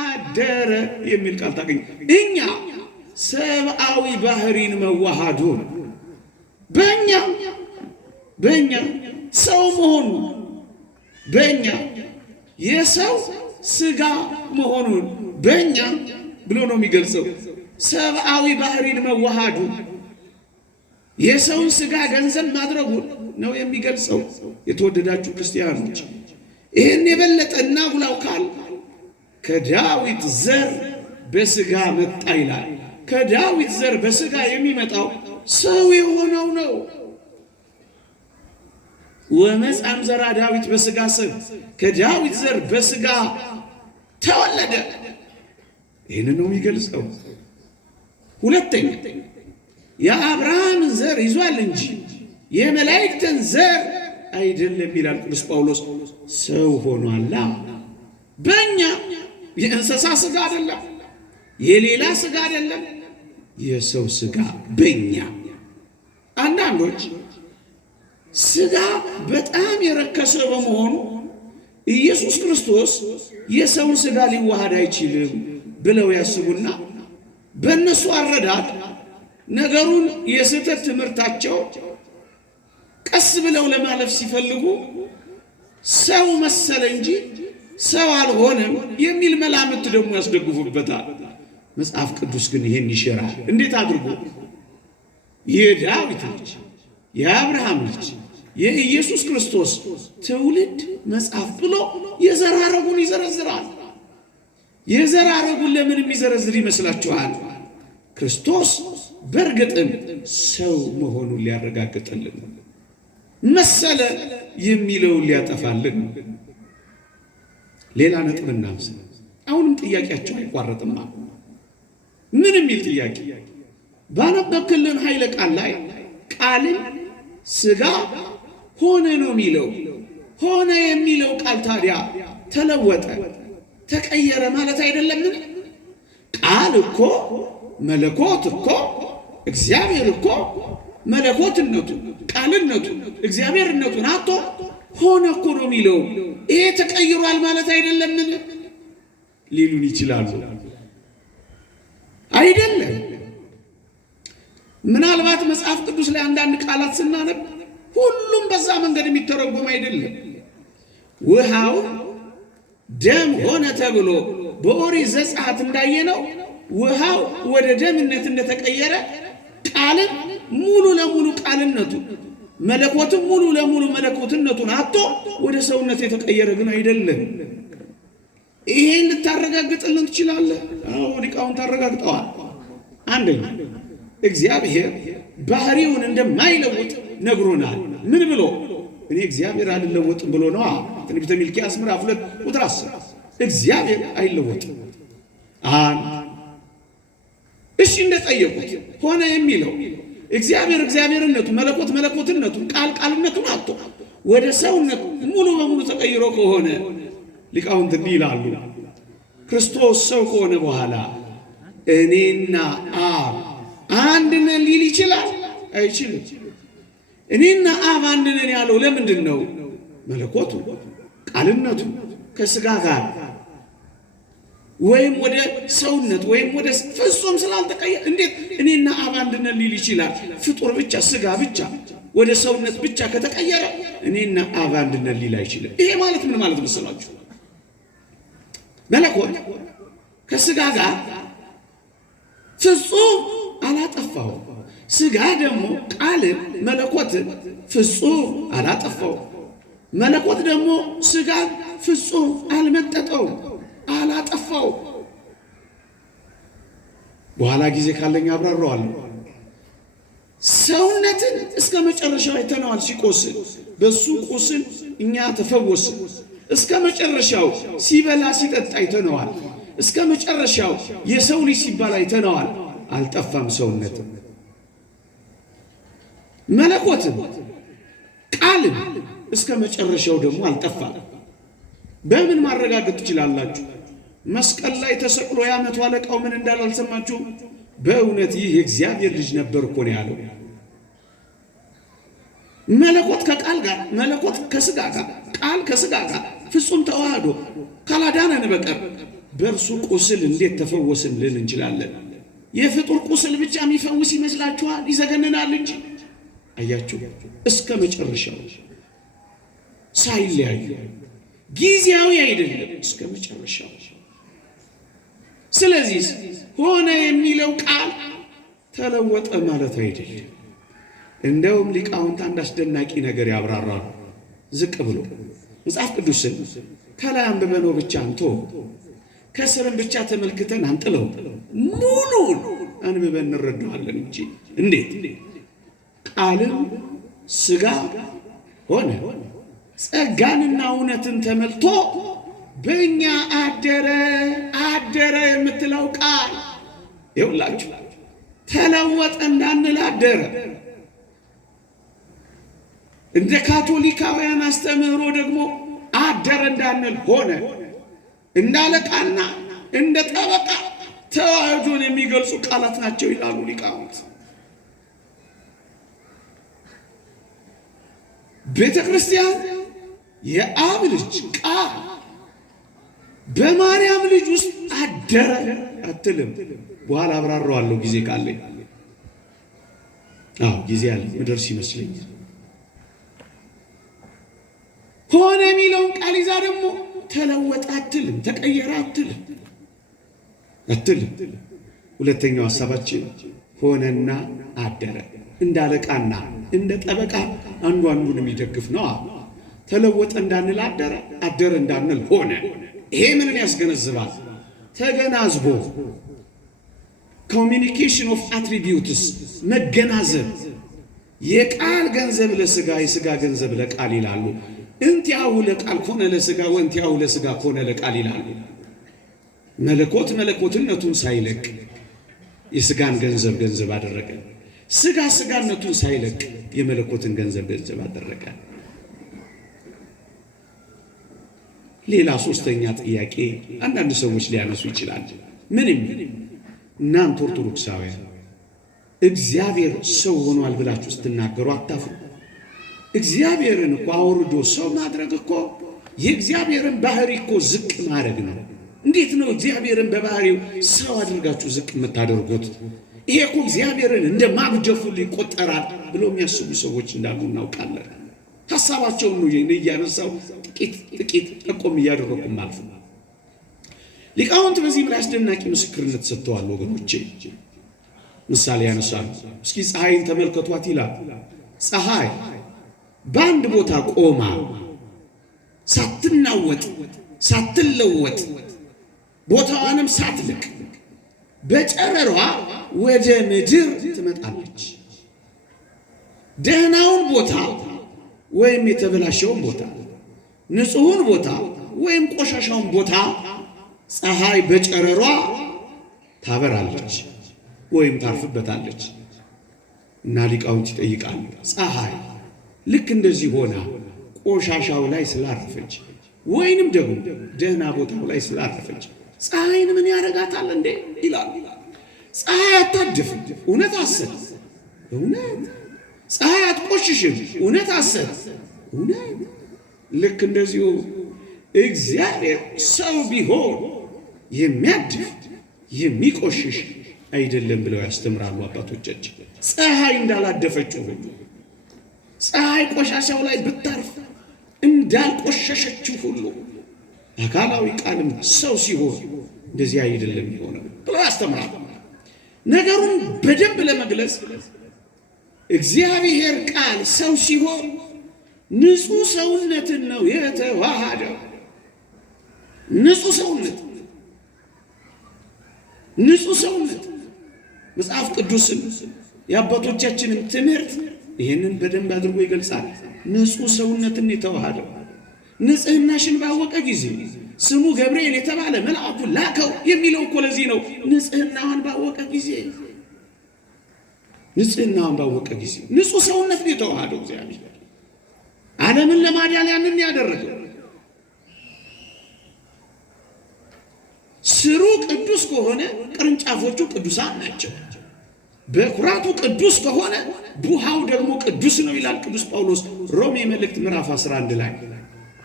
አደረ የሚል ቃል ታገኝ። እኛ ሰብአዊ ባህሪን መዋሃዱ በእኛ ሰው መሆኑ በእኛ የሰው ሥጋ መሆኑን በእኛ ብሎ ነው የሚገልጸው። ሰብአዊ ባህሪን መዋሃዱ የሰውን ሥጋ ገንዘብ ማድረጉን ነው የሚገልጸው። የተወደዳችሁ ክርስቲያኖች ይህን የበለጠ እናጉላው ካል ከዳዊት ዘር በሥጋ መጣ ይላል። ከዳዊት ዘር በሥጋ የሚመጣው ሰው የሆነው ነው። ወመጻም ዘራ ዳዊት በሥጋ ሰብ ከዳዊት ዘር በሥጋ ተወለደ። ይህን ነው የሚገልጸው። ሁለተኛ የአብርሃምን ዘር ይዟል እንጂ የመላእክትን ዘር አይደለም ይላል ቅዱስ ጳውሎስ። ሰው ሆኗላ። በእኛ የእንስሳ ሥጋ አይደለም፣ የሌላ ሥጋ አይደለም፣ የሰው ሥጋ በእኛ። አንዳንዶች ሥጋ በጣም የረከሰ በመሆኑ ኢየሱስ ክርስቶስ የሰውን ሥጋ ሊዋሃድ አይችልም ብለው ያስቡና በእነሱ አረዳድ ነገሩን የስህተት ትምህርታቸው ቀስ ብለው ለማለፍ ሲፈልጉ ሰው መሰለ እንጂ ሰው አልሆነም የሚል መላምት ደግሞ ያስደግፉበታል። መጽሐፍ ቅዱስ ግን ይሄን ይሽራል። እንዴት አድርጎ? የዳዊት ልጅ የአብርሃም ልጅ የኢየሱስ ክርስቶስ ትውልድ መጽሐፍ ብሎ የዘር ሐረጉን ይዘረዝራል። የዘር ሐረጉን ለምን የሚዘረዝር ይመስላችኋል? ክርስቶስ በእርግጥም ሰው መሆኑን ሊያረጋግጥልን መሰለ የሚለውን ሊያጠፋልን። ሌላ ነጥብ እናንሳ። አሁንም ጥያቄያቸው አይቋረጥም። ምን የሚል ጥያቄ? ባነበብክልን ኃይለ ቃል ላይ ቃልን ሥጋ ሆነ ነው የሚለው። ሆነ የሚለው ቃል ታዲያ ተለወጠ ተቀየረ ማለት አይደለምን? ቃል እኮ መለኮት እኮ እግዚአብሔር እኮ መለኮትነቱ ቃልነቱ እግዚአብሔርነቱን አጥቶ ሆነ እኮ ነው የሚለው። ይሄ ተቀይሯል ማለት አይደለምን ሊሉን ይችላሉ። አይደለም። ምናልባት መጽሐፍ ቅዱስ ላይ አንዳንድ ቃላት ስናነብ ሁሉም በዛ መንገድ የሚተረጎም አይደለም። ውሃው ደም ሆነ ተብሎ በኦሪት ዘጸአት እንዳየነው ውሃው ወደ ደምነት እንደተቀየረ ቃልን ሙሉ ለሙሉ ቃልነቱ መለኮትም ሙሉ ለሙሉ መለኮትነቱን አጥቶ ወደ ሰውነት የተቀየረ ግን አይደለም። ይሄን ልታረጋግጥልን ትችላለህ? አዎ ሊቃውንት አረጋግጠዋል። አንደኛ እግዚአብሔር ባህሪውን እንደማይለውጥ ነግሮናል። ምን ብሎ? እኔ እግዚአብሔር አልለወጥም ብሎ ነው። ትንቢተ ሚልክያስ ምዕራፍ 2 ቁጥር 10 እግዚአብሔር አይለወጥም። እሺ እንደጠየቁት ሆነ የሚለው እግዚአብሔር እግዚአብሔርነቱ መለኮት መለኮትነቱ ቃል ቃልነቱን አጥቶ ወደ ሰውነት ሙሉ በሙሉ ተቀይሮ ከሆነ ሊቃውንት እንዲህ ይላሉ። ክርስቶስ ሰው ከሆነ በኋላ እኔና አብ አንድ ነን ሊል ይችላል? አይችልም። እኔና አብ አንድ ነን ያለው ለምንድን ነው? መለኮቱ ቃልነቱ ከሥጋ ጋር ወይም ወደ ሰውነት ወይም ወደ ፍጹም ስላልተቀየረ እንዴት እኔና አብ አንድ ነን ሊል ይችላል? ፍጡር ብቻ ሥጋ ብቻ ወደ ሰውነት ብቻ ከተቀየረ እኔና አብ አንድ ነን ሊል አይችልም። ይሄ ማለት ምን ማለት መሰላችሁ? መለኮት ከሥጋ ጋር ፍጹም አላጠፋው፣ ሥጋ ደግሞ ቃልን መለኮትን ፍጹም አላጠፋው። መለኮት ደግሞ ሥጋን ፍጹም አልመጠጠው፣ አላጠፋው። በኋላ ጊዜ ካለኝ አብራራዋለሁ። ሰውነትን እስከ መጨረሻው አይተነዋል። ሲቆስል በሱ ቁስል እኛ ተፈወስን። እስከ መጨረሻው ሲበላ ሲጠጣ አይተነዋል። እስከ መጨረሻው የሰው ልጅ ሲባል አይተነዋል። አልጠፋም ሰውነት። መለኮትም ቃልም እስከ መጨረሻው ደግሞ አልጠፋም። በምን ማረጋገጥ ትችላላችሁ? መስቀል ላይ ተሰቅሎ የዓመቱ አለቃው ምን እንዳለ አልሰማችሁም? በእውነት ይህ የእግዚአብሔር ልጅ ነበር እኮ ነው ያለው። መለኮት ከቃል ጋር፣ መለኮት ከሥጋ ጋር፣ ቃል ከሥጋ ጋር ፍጹም ተዋህዶ ካላዳነን በቀር በእርሱ ቁስል እንዴት ተፈወስን ልን እንችላለን? የፍጡር ቁስል ብቻ የሚፈውስ ይመስላችኋል? ይዘገንናል እንጂ። አያችሁ፣ እስከ መጨረሻው ሳይለያዩ ጊዜያዊ አይደለም፣ እስከ መጨረሻው። ስለዚህ ሆነ የሚለው ቃል ተለወጠ ማለት አይደለም። እንደውም ሊቃውንት አንድ አስደናቂ ነገር ያብራራሉ። ዝቅ ብሎ መጽሐፍ ቅዱስን ከላይ አንብበነው ብቻ አንቶ ከስርም ብቻ ተመልክተን አንጥለው ሙሉን አንብበን እንረዳዋለን እንጂ እንዴት ቃልም ሥጋ ሆነ ጸጋንና እውነትን ተመልቶ በእኛ አደረ የምትለው ቃል ይውላችሁ ተለወጠ እንዳንል አደረ። እንደ ካቶሊካውያን አስተምህሮ ደግሞ አደረ እንዳንል ሆነ። እንዳለቃና እንደ ጠበቃ ተዋህዶን የሚገልጹ ቃላት ናቸው ይላሉ ሊቃውንት። ቤተ ክርስቲያን የአብ ልጅ ቃል በማርያም ልጅ ውስጥ አደረ አትልም። በኋላ አብራራዋለሁ ጊዜ ካለኝ። ጊዜ አለ ምድርስ ይመስለኛል። ሆነ የሚለውን ቃል ይዛ ደግሞ ተለወጠ አትልም፣ ተቀየረ አትልም። ሁለተኛው ሐሳባችን ሆነና አደረ። እንዳለቃና እንደ ጠበቃ አንዱ አንዱን የሚደግፍ ነው። ተለወጠ እንዳንል አደረ እንዳንል ሆነ። ይሄ ምንን ያስገነዝባል? ተገናዝቦ ኮሚኒኬሽን ኦፍ አትሪቢዩትስ መገናዘብ። የቃል ገንዘብ ለሥጋ የሥጋ ገንዘብ ለቃል ይላሉ። እንቲያሁ ለቃል ኮነ ለሥጋ ወእንቲያሁ ለሥጋ ኮነ ለቃል ይላሉ። መለኮት መለኮትነቱን ሳይለቅ የሥጋን ገንዘብ አደረገ። ሥጋ ሥጋነቱን ሳይለቅ የመለኮትን ገንዘብ አደረገ። ሌላ ሶስተኛ ጥያቄ አንዳንድ ሰዎች ሊያነሱ ይችላል። ምንም እናንተ ኦርቶዶክሳውያን እግዚአብሔር ሰው ሆኗል ብላችሁ ስትናገሩ አታፍሩ። እግዚአብሔርን እኮ አውርዶ ሰው ማድረግ እኮ የእግዚአብሔርን ባህሪ እኮ ዝቅ ማድረግ ነው። እንዴት ነው እግዚአብሔርን በባህሪው ሰው አድርጋችሁ ዝቅ የምታደርጉት? ይሄ እኮ እግዚአብሔርን እንደ ማግደፉ ይቆጠራል ብለው የሚያስቡ ሰዎች እንዳሉ እናውቃለን። ሐሳባቸውን ነው እያነሳው ጥቂት ጠቆም እያደረኩም ማለት ነው። ሊቃውንት በዚህ ላይ አስደናቂ ምስክርነት ሰጥተዋል ወገኖቼ። ምሳሌ ያነሳሉ። እስኪ ፀሐይን ተመልከቷት ይላል። ፀሐይ በአንድ ቦታ ቆማ ሳትናወጥ ሳትለወጥ ቦታዋንም ሳትለቅ በጨረሯ ወደ ምድር ትመጣለች። ደህናውን ቦታ ወይም የተበላሸውን ቦታ፣ ንጹሑን ቦታ ወይም ቆሻሻውን ቦታ ፀሐይ በጨረሯ ታበራለች ወይም ታርፍበታለች። እና ሊቃውንት ይጠይቃሉ፣ ፀሐይ ልክ እንደዚህ ሆና ቆሻሻው ላይ ስላረፈች ወይንም ደግሞ ደህና ቦታው ላይ ስላረፈች ፀሐይን ምን ያደርጋታል እንዴ ይላሉ። ፀሐይ አታድፍም፣ እውነት ሐሰት፣ እውነት ፀሐይ አትቆሽሽም፣ እውነት ሐሰት፣ እውነት። ልክ እንደዚሁ እግዚአብሔር ሰው ቢሆን የሚያድፍ የሚቆሽሽ አይደለም ብለው ያስተምራሉ አባቶቻችን። ፀሐይ እንዳላደፈችው ሁሉ ፀሐይ ቆሻሻው ላይ ብታርፍ እንዳልቆሸሸችው ሁሉ አካላዊ ቃልም ሰው ሲሆን እንደዚህ አይደለም የሚሆነው ብለው ያስተምራሉ። ነገሩን በደንብ ለመግለጽ እግዚአብሔር ቃል ሰው ሲሆን ንጹሕ ሰውነትን ነው የተዋሃደው። ንጹሕ ሰውነት፣ ንጹሕ ሰውነት። መጽሐፍ ቅዱስን የአባቶቻችንን ትምህርት ይህንን በደንብ አድርጎ ይገልጻል። ንጹሕ ሰውነትን የተዋሃደው ንጽሕናሽን ባወቀ ጊዜ ስሙ ገብርኤል የተባለ መልአኩን ላከው የሚለው እኮ ለዚህ ነው። ንጽሕናዋን ባወቀ ጊዜ፣ ንጽሕናዋን ባወቀ ጊዜ ንጹሕ ሰውነትን የተዋሃደው እግዚአብሔር ዓለምን ለማዳን ያንን ያደረገው። ስሩ ቅዱስ ከሆነ ቅርንጫፎቹ ቅዱሳን ናቸው። በኩራቱ ቅዱስ ከሆነ ቡሃው ደግሞ ቅዱስ ነው ይላል ቅዱስ ጳውሎስ ሮሜ መልእክት ምዕራፍ 11 ላይ።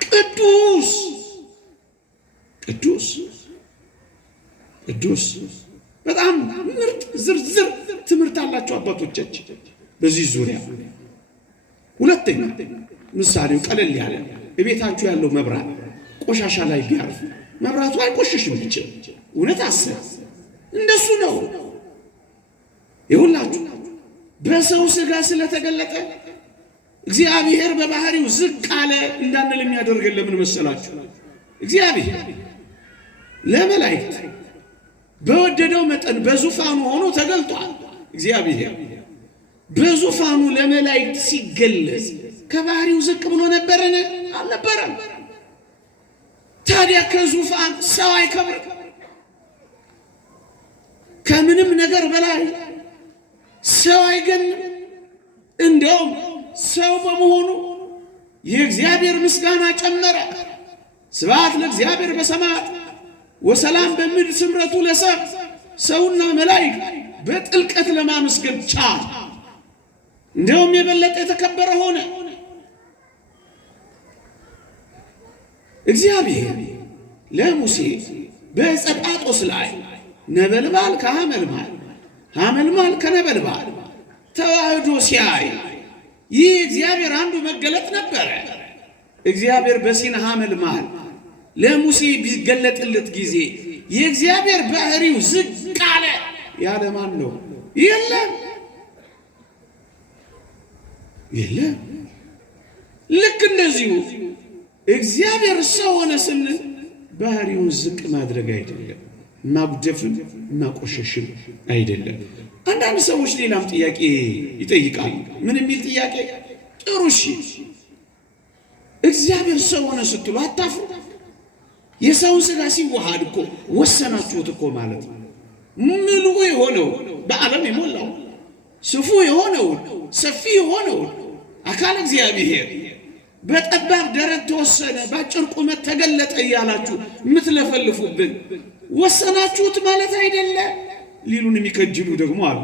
ቅዱስ ቅዱስ ቅዱስ። በጣም ምርጥ ዝርዝር ትምህርት አላቸው አባቶቻችን በዚህ ዙሪያ። ሁለተኛ ምሳሌው ቀለል ያለ እቤታችሁ ያለው መብራት ቆሻሻ ላይ ቢያርፍ መብራቱ አይቆሽሽም ይችል። እውነት ሐሰት እንደሱ ነው። ይሁላችሁ በሰው ሥጋ ስለተገለጠ እግዚአብሔር በባህሪው ዝቅ አለ እንዳንል የሚያደርገን ለምን መሰላችሁ? እግዚአብሔር ለመላእክት በወደደው መጠን በዙፋኑ ሆኖ ተገልጧል። እግዚአብሔር በዙፋኑ ለመላእክት ሲገለጽ ከባህሪው ዝቅ ብሎ ነበረን? አልነበረም። ታዲያ ከዙፋን ሰው አይከብርም? ከምንም ነገር በላይ ሰው አይገንም? እንደውም ሰው በመሆኑ የእግዚአብሔር ምስጋና ጨመረ። ስብሐት ለእግዚአብሔር በሰማያት ወሰላም በምድር ስምረቱ ለሰብእ። ሰውና መላእክት በጥልቀት ለማመስገን ቻለ። እንደውም የበለጠ የተከበረ ሆነ። እግዚአብሔር ለሙሴ በዕፀ ጳጦስ ላይ ነበልባል ከሐመልማል ሐመልማል ከነበልባል ተዋህዶ ሲያይ ይህ እግዚአብሔር አንዱ መገለጥ ነበረ። እግዚአብሔር በሲና ሐመልማል ለሙሴ ቢገለጥለት ጊዜ የእግዚአብሔር ባህሪው ዝቅ አለ ያለ ማን ነው? የለም የለም። ልክ እንደዚሁ እግዚአብሔር ሰው ሆነ ስንል ባህሪውን ዝቅ ማድረግ አይደለም፣ ማጉደፍም ማቆሸሽም አይደለም። አንዳንድ ሰዎች ሌላም ጥያቄ ይጠይቃሉ። ምን የሚል ጥያቄ? ጥሩ እሺ፣ እግዚአብሔር ሰው ሆነ ስትሉ አታፍሩ? የሰውን ሥጋ ሲዋሃድ እኮ ወሰናችሁት እኮ ማለት ነው። ምልኡ የሆነው በዓለም የሞላው ስፉ የሆነው ሰፊ የሆነው አካል እግዚአብሔር በጠባብ ደረት ተወሰነ፣ በአጭር ቁመት ተገለጠ እያላችሁ የምትለፈልፉብን ወሰናችሁት ማለት አይደለ ሊሉን የሚከጅሉ ደግሞ አሉ።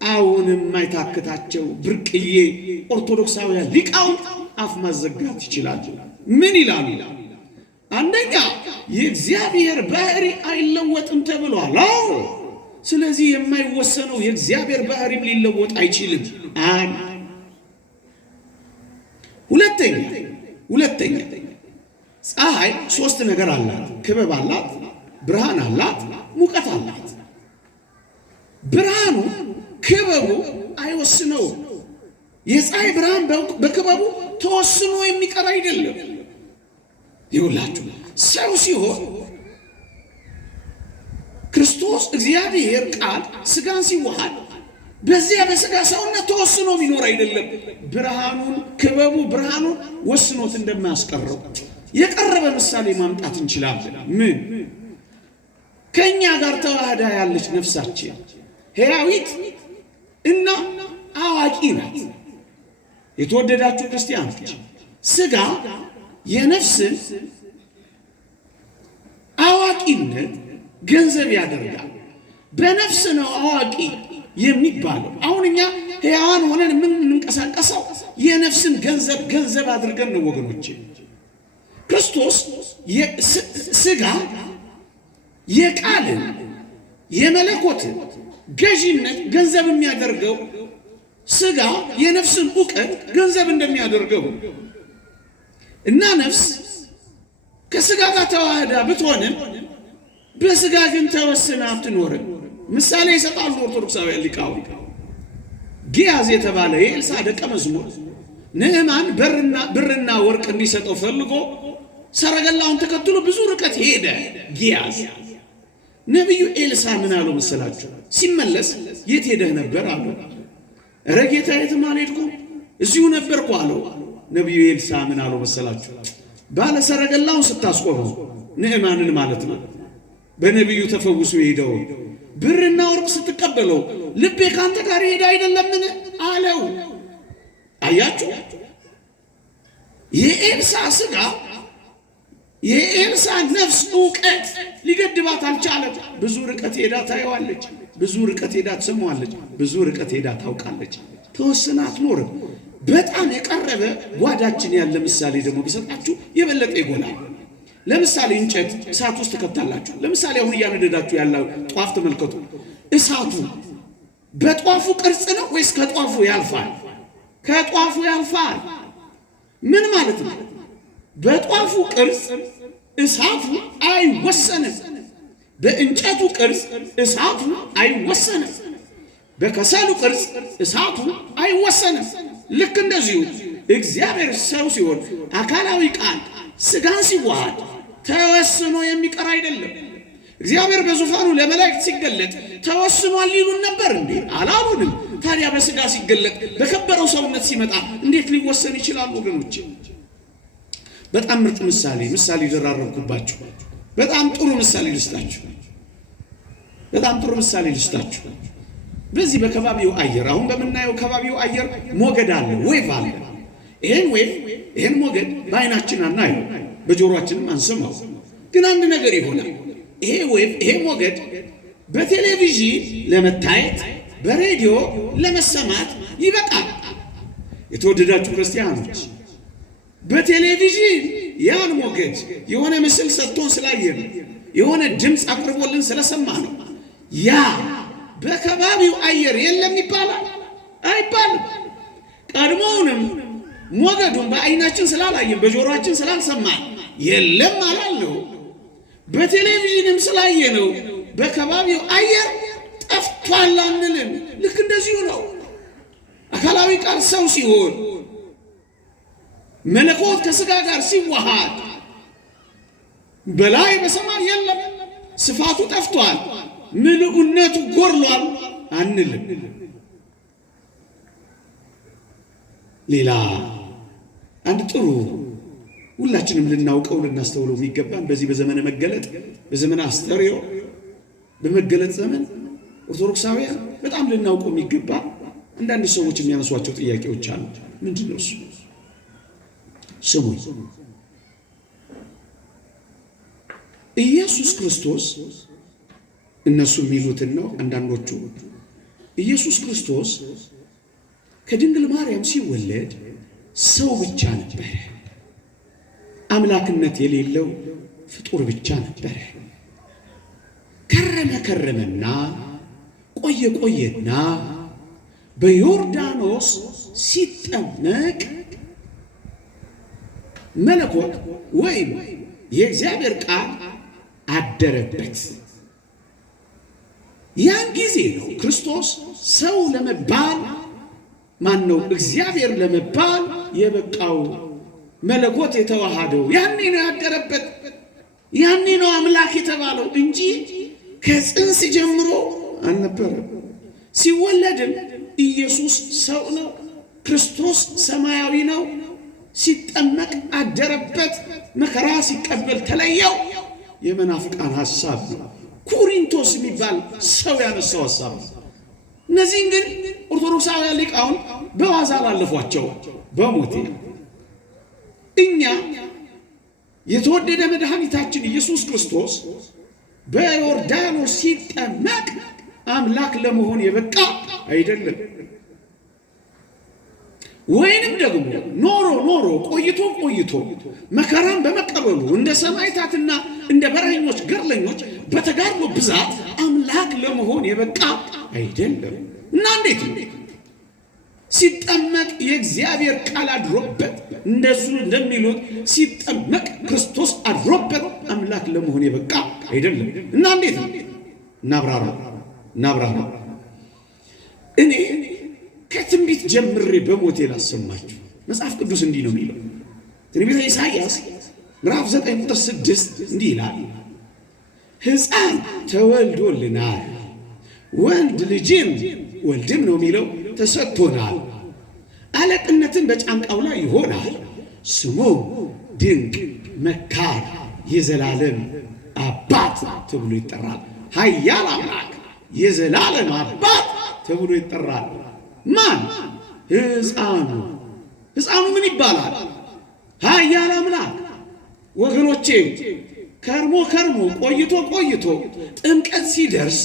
አሁንም የማይታክታቸው ብርቅዬ ኦርቶዶክሳውያን ሊቃውንት አፍ ማዘጋት ይችላሉ። ምን ይላሉ? አንደኛ የእግዚአብሔር ባህሪ አይለወጥም ተብሏል። አዎ፣ ስለዚህ የማይወሰነው የእግዚአብሔር ባህሪም ሊለወጥ አይችልም። ሁለተኛ ፀሐይ ሶስት ነገር አላት። ክበብ አላት፣ ብርሃን አላት፣ ሙቀት አላት። ብርሃኑ ክበቡ አይወስነው። የፀሐይ ብርሃን በክበቡ ተወስኖ የሚቀር አይደለም። ይውላችሁ ሰው ሲሆን ክርስቶስ እግዚአብሔር ቃል ስጋን ሲዋሃድ በዚያ በስጋ ሰውነት ተወስኖ የሚኖር አይደለም። ብርሃኑን ክበቡ ብርሃኑን ወስኖት እንደማያስቀረው የቀረበ ምሳሌ ማምጣት እንችላለን። ምን? ከኛ ጋር ተዋህዳ ያለች ነፍሳችን ሕያዊት እና አዋቂ ናት። የተወደዳችሁ ክርስቲያኖች ስጋ የነፍስን አዋቂነት ገንዘብ ያደርጋል። በነፍስ ነው አዋቂ የሚባለው። አሁን እኛ ሕያዋን ሆነን የምንንቀሳቀሰው የነፍስን ገንዘብ አድርገን ነው ወገኖቼ። ክርስቶስ ሥጋ የቃልን የመለኮትን ገዢነት ገንዘብ የሚያደርገው ሥጋ የነፍስን ዕውቀት ገንዘብ እንደሚያደርገው እና ነፍስ ከሥጋ ጋር ተዋህዳ ብትሆንም በሥጋ ግን ተወስና አትኖርም። ምሳሌ ይሰጣሉ ኦርቶዶክሳውያን ሊቃውንት። ጊያዝ የተባለ የኤልሳ ደቀ መዝሙር ንዕማን ብርና ወርቅ እንዲሰጠው ፈልጎ ሰረገላውን ተከትሎ ብዙ ርቀት ሄደ። ጊያዝ ነቢዩ ኤልሳ ምን አለው መሰላችሁ? ሲመለስ የት ሄደህ ነበር አለው። ኧረ ጌታዬ የትም አልሄድኩም እዚሁ ነበርኩ አለው። ነቢዩ ኤልሳ ምን አለው መሰላችሁ? ባለ ሰረገላውን ስታስቆመው ንዕማንን ማለት ነው፣ በነቢዩ ተፈውሶ ሄደው ብርና ወርቅ ስትቀበለው ልቤ ካንተ ጋር ሄደ አይደለምን አለው። አያችሁ፣ የኤልሳ ሥጋ የኤልሳ ነፍስ ዕውቀት ሊገድባት አልቻለም። ብዙ ርቀት ሄዳ ታየዋለች፣ ብዙ ርቀት ሄዳ ትሰማዋለች፣ ብዙ ርቀት ሄዳ ታውቃለች። ተወስና አትኖርም። በጣም የቀረበ ጓዳችን ያለ ምሳሌ ደግሞ ቢሰጣችሁ የበለጠ ይጎላል። ለምሳሌ እንጨት እሳት ውስጥ ተከታላችሁ። ለምሳሌ አሁን እያነደዳችሁ ያለው ጧፍ ተመልከቱ። እሳቱ በጧፉ ቅርጽ ነው ወይስ ከጧፉ ያልፋል? ከጧፉ ያልፋል። ምን ማለት ነው? በጧፉ ቅርጽ እሳቱ አይወሰንም። በእንጨቱ ቅርጽ እሳቱ አይወሰንም። በከሰሉ ቅርጽ እሳቱ አይወሰንም። ልክ እንደዚሁ እግዚአብሔር ሰው ሲሆን አካላዊ ቃል ሥጋን ሲዋሃድ ተወስኖ የሚቀር አይደለም። እግዚአብሔር በዙፋኑ ለመላእክት ሲገለጥ ተወስኗል ሊሉን ነበር እንዴ? አላሉንም። ታዲያ በሥጋ ሲገለጥ በከበረው ሰውነት ሲመጣ እንዴት ሊወሰን ይችላል ወገኖች? በጣም ምርጥ ምሳሌ ደራረብኩባችሁ። በጣም ጥሩ ምሳሌ ልስጣችሁ። በዚህ በከባቢው አየር አሁን በምናየው ከባቢው አየር ሞገድ አለ፣ ዌቭ አለ። ይሄን ሞገድ በአይናችን አናየው፣ በጆሮአችንም አንሰማው። ግን አንድ ነገር ይሆናል። ይሄ ሞገድ በቴሌቪዥን ለመታየት በሬዲዮ ለመሰማት ይበቃል። የተወደዳችሁ ክርስቲያኖች፣ በቴሌቪዥን ያን ሞገድ የሆነ ምስል ሰጥቶን ስላየን የሆነ ድምፅ አቅርቦልን ስለሰማ ነው። ያ በከባቢው አየር የለም ይባላል? አይባልም። ቀድሞውንም ሞገዱን በአይናችን ስላላየን በጆሮአችን ስላልሰማን የለም አላልነው። በቴሌቪዥንም ስላየነው በከባቢው አየር ጠፍቷል አንልም። ልክ እንደዚሁ ነው። አካላዊ ቃል ሰው ሲሆን መለኮት ከሥጋ ጋር ሲዋሃድ በላይ በሰማይ የለም፣ ስፋቱ ጠፍቷል፣ ምልኡነቱ ጎርሏል አንልም። ሌላ አንድ ጥሩ ሁላችንም ልናውቀው ልናስተውለው የሚገባን በዚህ በዘመነ መገለጥ በዘመነ አስተርእዮ በመገለጥ ዘመን ኦርቶዶክሳውያን በጣም ልናውቀው የሚገባ አንዳንድ ሰዎች የሚያነሷቸው ጥያቄዎች አሉ። ምንድን ነው እሱ? ስሙ። ኢየሱስ ክርስቶስ እነሱ የሚሉትን ነው አንዳንዶቹ። ኢየሱስ ክርስቶስ ከድንግል ማርያም ሲወለድ ሰው ብቻ ነበር፣ አምላክነት የሌለው ፍጡር ብቻ ነበር። ከረመና ቆየና በዮርዳኖስ ሲጠመቅ መለኮት ወይም የእግዚአብሔር ቃል አደረበት። ያን ጊዜ ነው ክርስቶስ ሰው ለመባል እግዚአብሔር ለመባል የበቃው፣ መለኮት የተዋሃደው ያኔ ነው ያደረበት። ያኔ ነው አምላክ የተባለው እንጂ ከጽንስ ጀምሮ አልነበረም። ሲወለድም ኢየሱስ ሰው ነው፣ ክርስቶስ ሰማያዊ ነው። ሲጠመቅ አደረበት፣ መከራ ሲቀበል ተለየው። የመናፍቃን ሐሳብ ነው። ኩሪንቶስ የሚባል ሰው ያነሳው ሐሳብ ነው። እነዚህን ግን ኦርቶዶክሳውያን ሊቃውንት በዋዛ ላለፏቸው በሞቴ እኛ የተወደደ መድኃኒታችን ኢየሱስ ክርስቶስ በዮርዳኖስ ሲጠመቅ አምላክ ለመሆን የበቃ አይደለም። ወይንም ደግሞ ኖሮ ቆይቶ መከራን በመቀበሉ እንደ ሰማዕታትና እንደ በረኞች ገርለኞች በተጋድሎ ብዛት አምላክ ለመሆን የበቃ አይደለም። እና እንዴት ሲጠመቅ የእግዚአብሔር ቃል አድሮበት እንደሱ እንደሚሉት ሲጠመቅ ክርስቶስ አድሮበት አምላክ ለመሆን የበቃ አይደለም። እና እንዴት እናብራራ። እኔ ከትንቢት ጀምሬ በሞቴ ላሰማችሁ። መጽሐፍ ቅዱስ እንዲህ ነው የሚለው። ትንቢተ ኢሳይያስ ምዕራፍ 9 ቁጥር 6 እንዲህ ይላል፣ ሕፃን ተወልዶልናል፣ ወንድ ልጅም ወልድም ነው የሚለው ተሰጥቶናል፣ አለቅነትን በጫንቃው ላይ ይሆናል፣ ስሙ ድንቅ መካር፣ የዘላለም አባት ተብሎ ይጠራል። ኃያል አምላክ የዘላለም አባት ተብሎ ይጠራል። ማን? ሕፃኑ ምን ይባላል? ኃያል አምላክ። ወገኖቼ ከርሞ ቆይቶ ጥምቀት ሲደርስ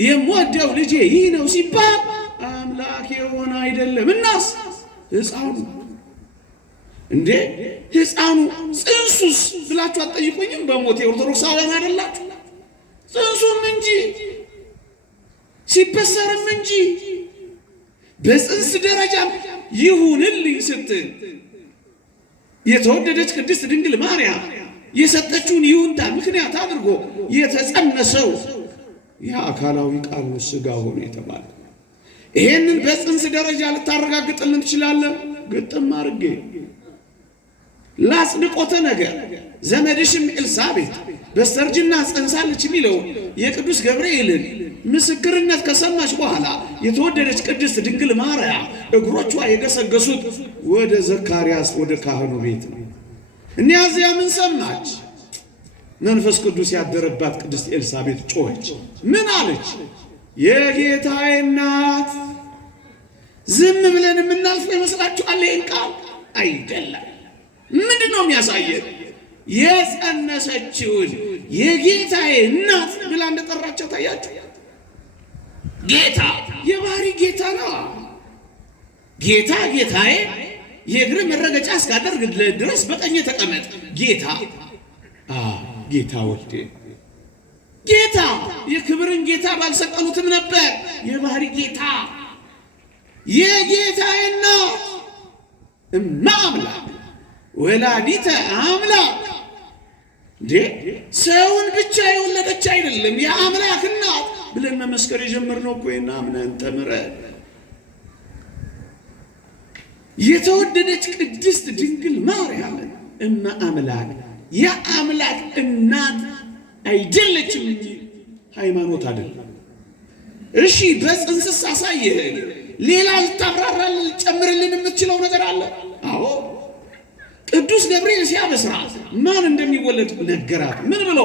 የምወደው ልጄ ይህ ነው ሲባል አምላክ የሆነ አይደለም። እናስ ሕፃኑ እንዴ ሕፃኑ ጽንሱስ ብላችሁ አትጠይቁኝም? በሞቴ ኦርቶዶክሳውያን አይደላችሁ? ጽንሱም እንጂ ሲበሰርም እንጂ በጽንስ ደረጃ ይሁንልኝ ስትል የተወደደች ቅድስት ድንግል ማርያም የሰጠችውን ይሁንታ ምክንያት አድርጎ የተጸነሰው የአካላዊ ቃል ሥጋ ሆኖ የተባለ ይሄንን በጽንስ ደረጃ ልታረጋግጥልን ትችላለህ? ግጥም አድርጌ ላጽድቆተ ነገር ዘመድሽም ኤልሳቤጥ በስተርጅና ጸንሳለች የሚለው የቅዱስ ገብርኤልን ምስክርነት ከሰማች በኋላ የተወደደች ቅድስት ድንግል ማርያም እግሮቿ የገሰገሱት ወደ ዘካርያስ ወደ ካህኑ ቤት ነው። እኒያዚያ ምን ሰማች? መንፈስ ቅዱስ ያደረባት ቅድስት ኤልሳቤጥ ጮኸች። ምን አለች? የጌታዬ እናት። ዝም ብለን የምናልፈው ይመስላችኋል? ይህን ቃል አይደለም። ምንድን ነው የሚያሳየን? የጸነሰችውን የጌታዬ እናት ብላ እንደጠራቸው ታያችሁ። ጌታ የባህሪ ጌታ ነው። ጌታ ጌታዬ የእግር መረገጫ እስካደርግ ድረስ በቀኝ ተቀመጥ። ጌታ ወልድ ጌታ የክብርን ጌታ ባልሰቀሉትም ነበር። የባህሪ ጌታ የጌታዬ እናት እማ አምላክ ወላዲተ አምላክ። ሰውን ብቻ የወለደች አይደለም የአምላክ እናት ብለን መመስከር የጀመርነው እኮ አምነን ተምረን የተወደደች ቅድስት ድንግል ማርያም እመ አምላክ የአምላክ እናት አይደለችም እንጂ ሃይማኖት አይደለም። እሺ በጽንስስ አሳየህ። ሌላ ልታብራራልን ልጨምርልን የምትችለው ነገር አለ? አዎ ቅዱስ ገብርኤል ሲያበስራት ማን እንደሚወለድ ነገራት። ምን ብሎ?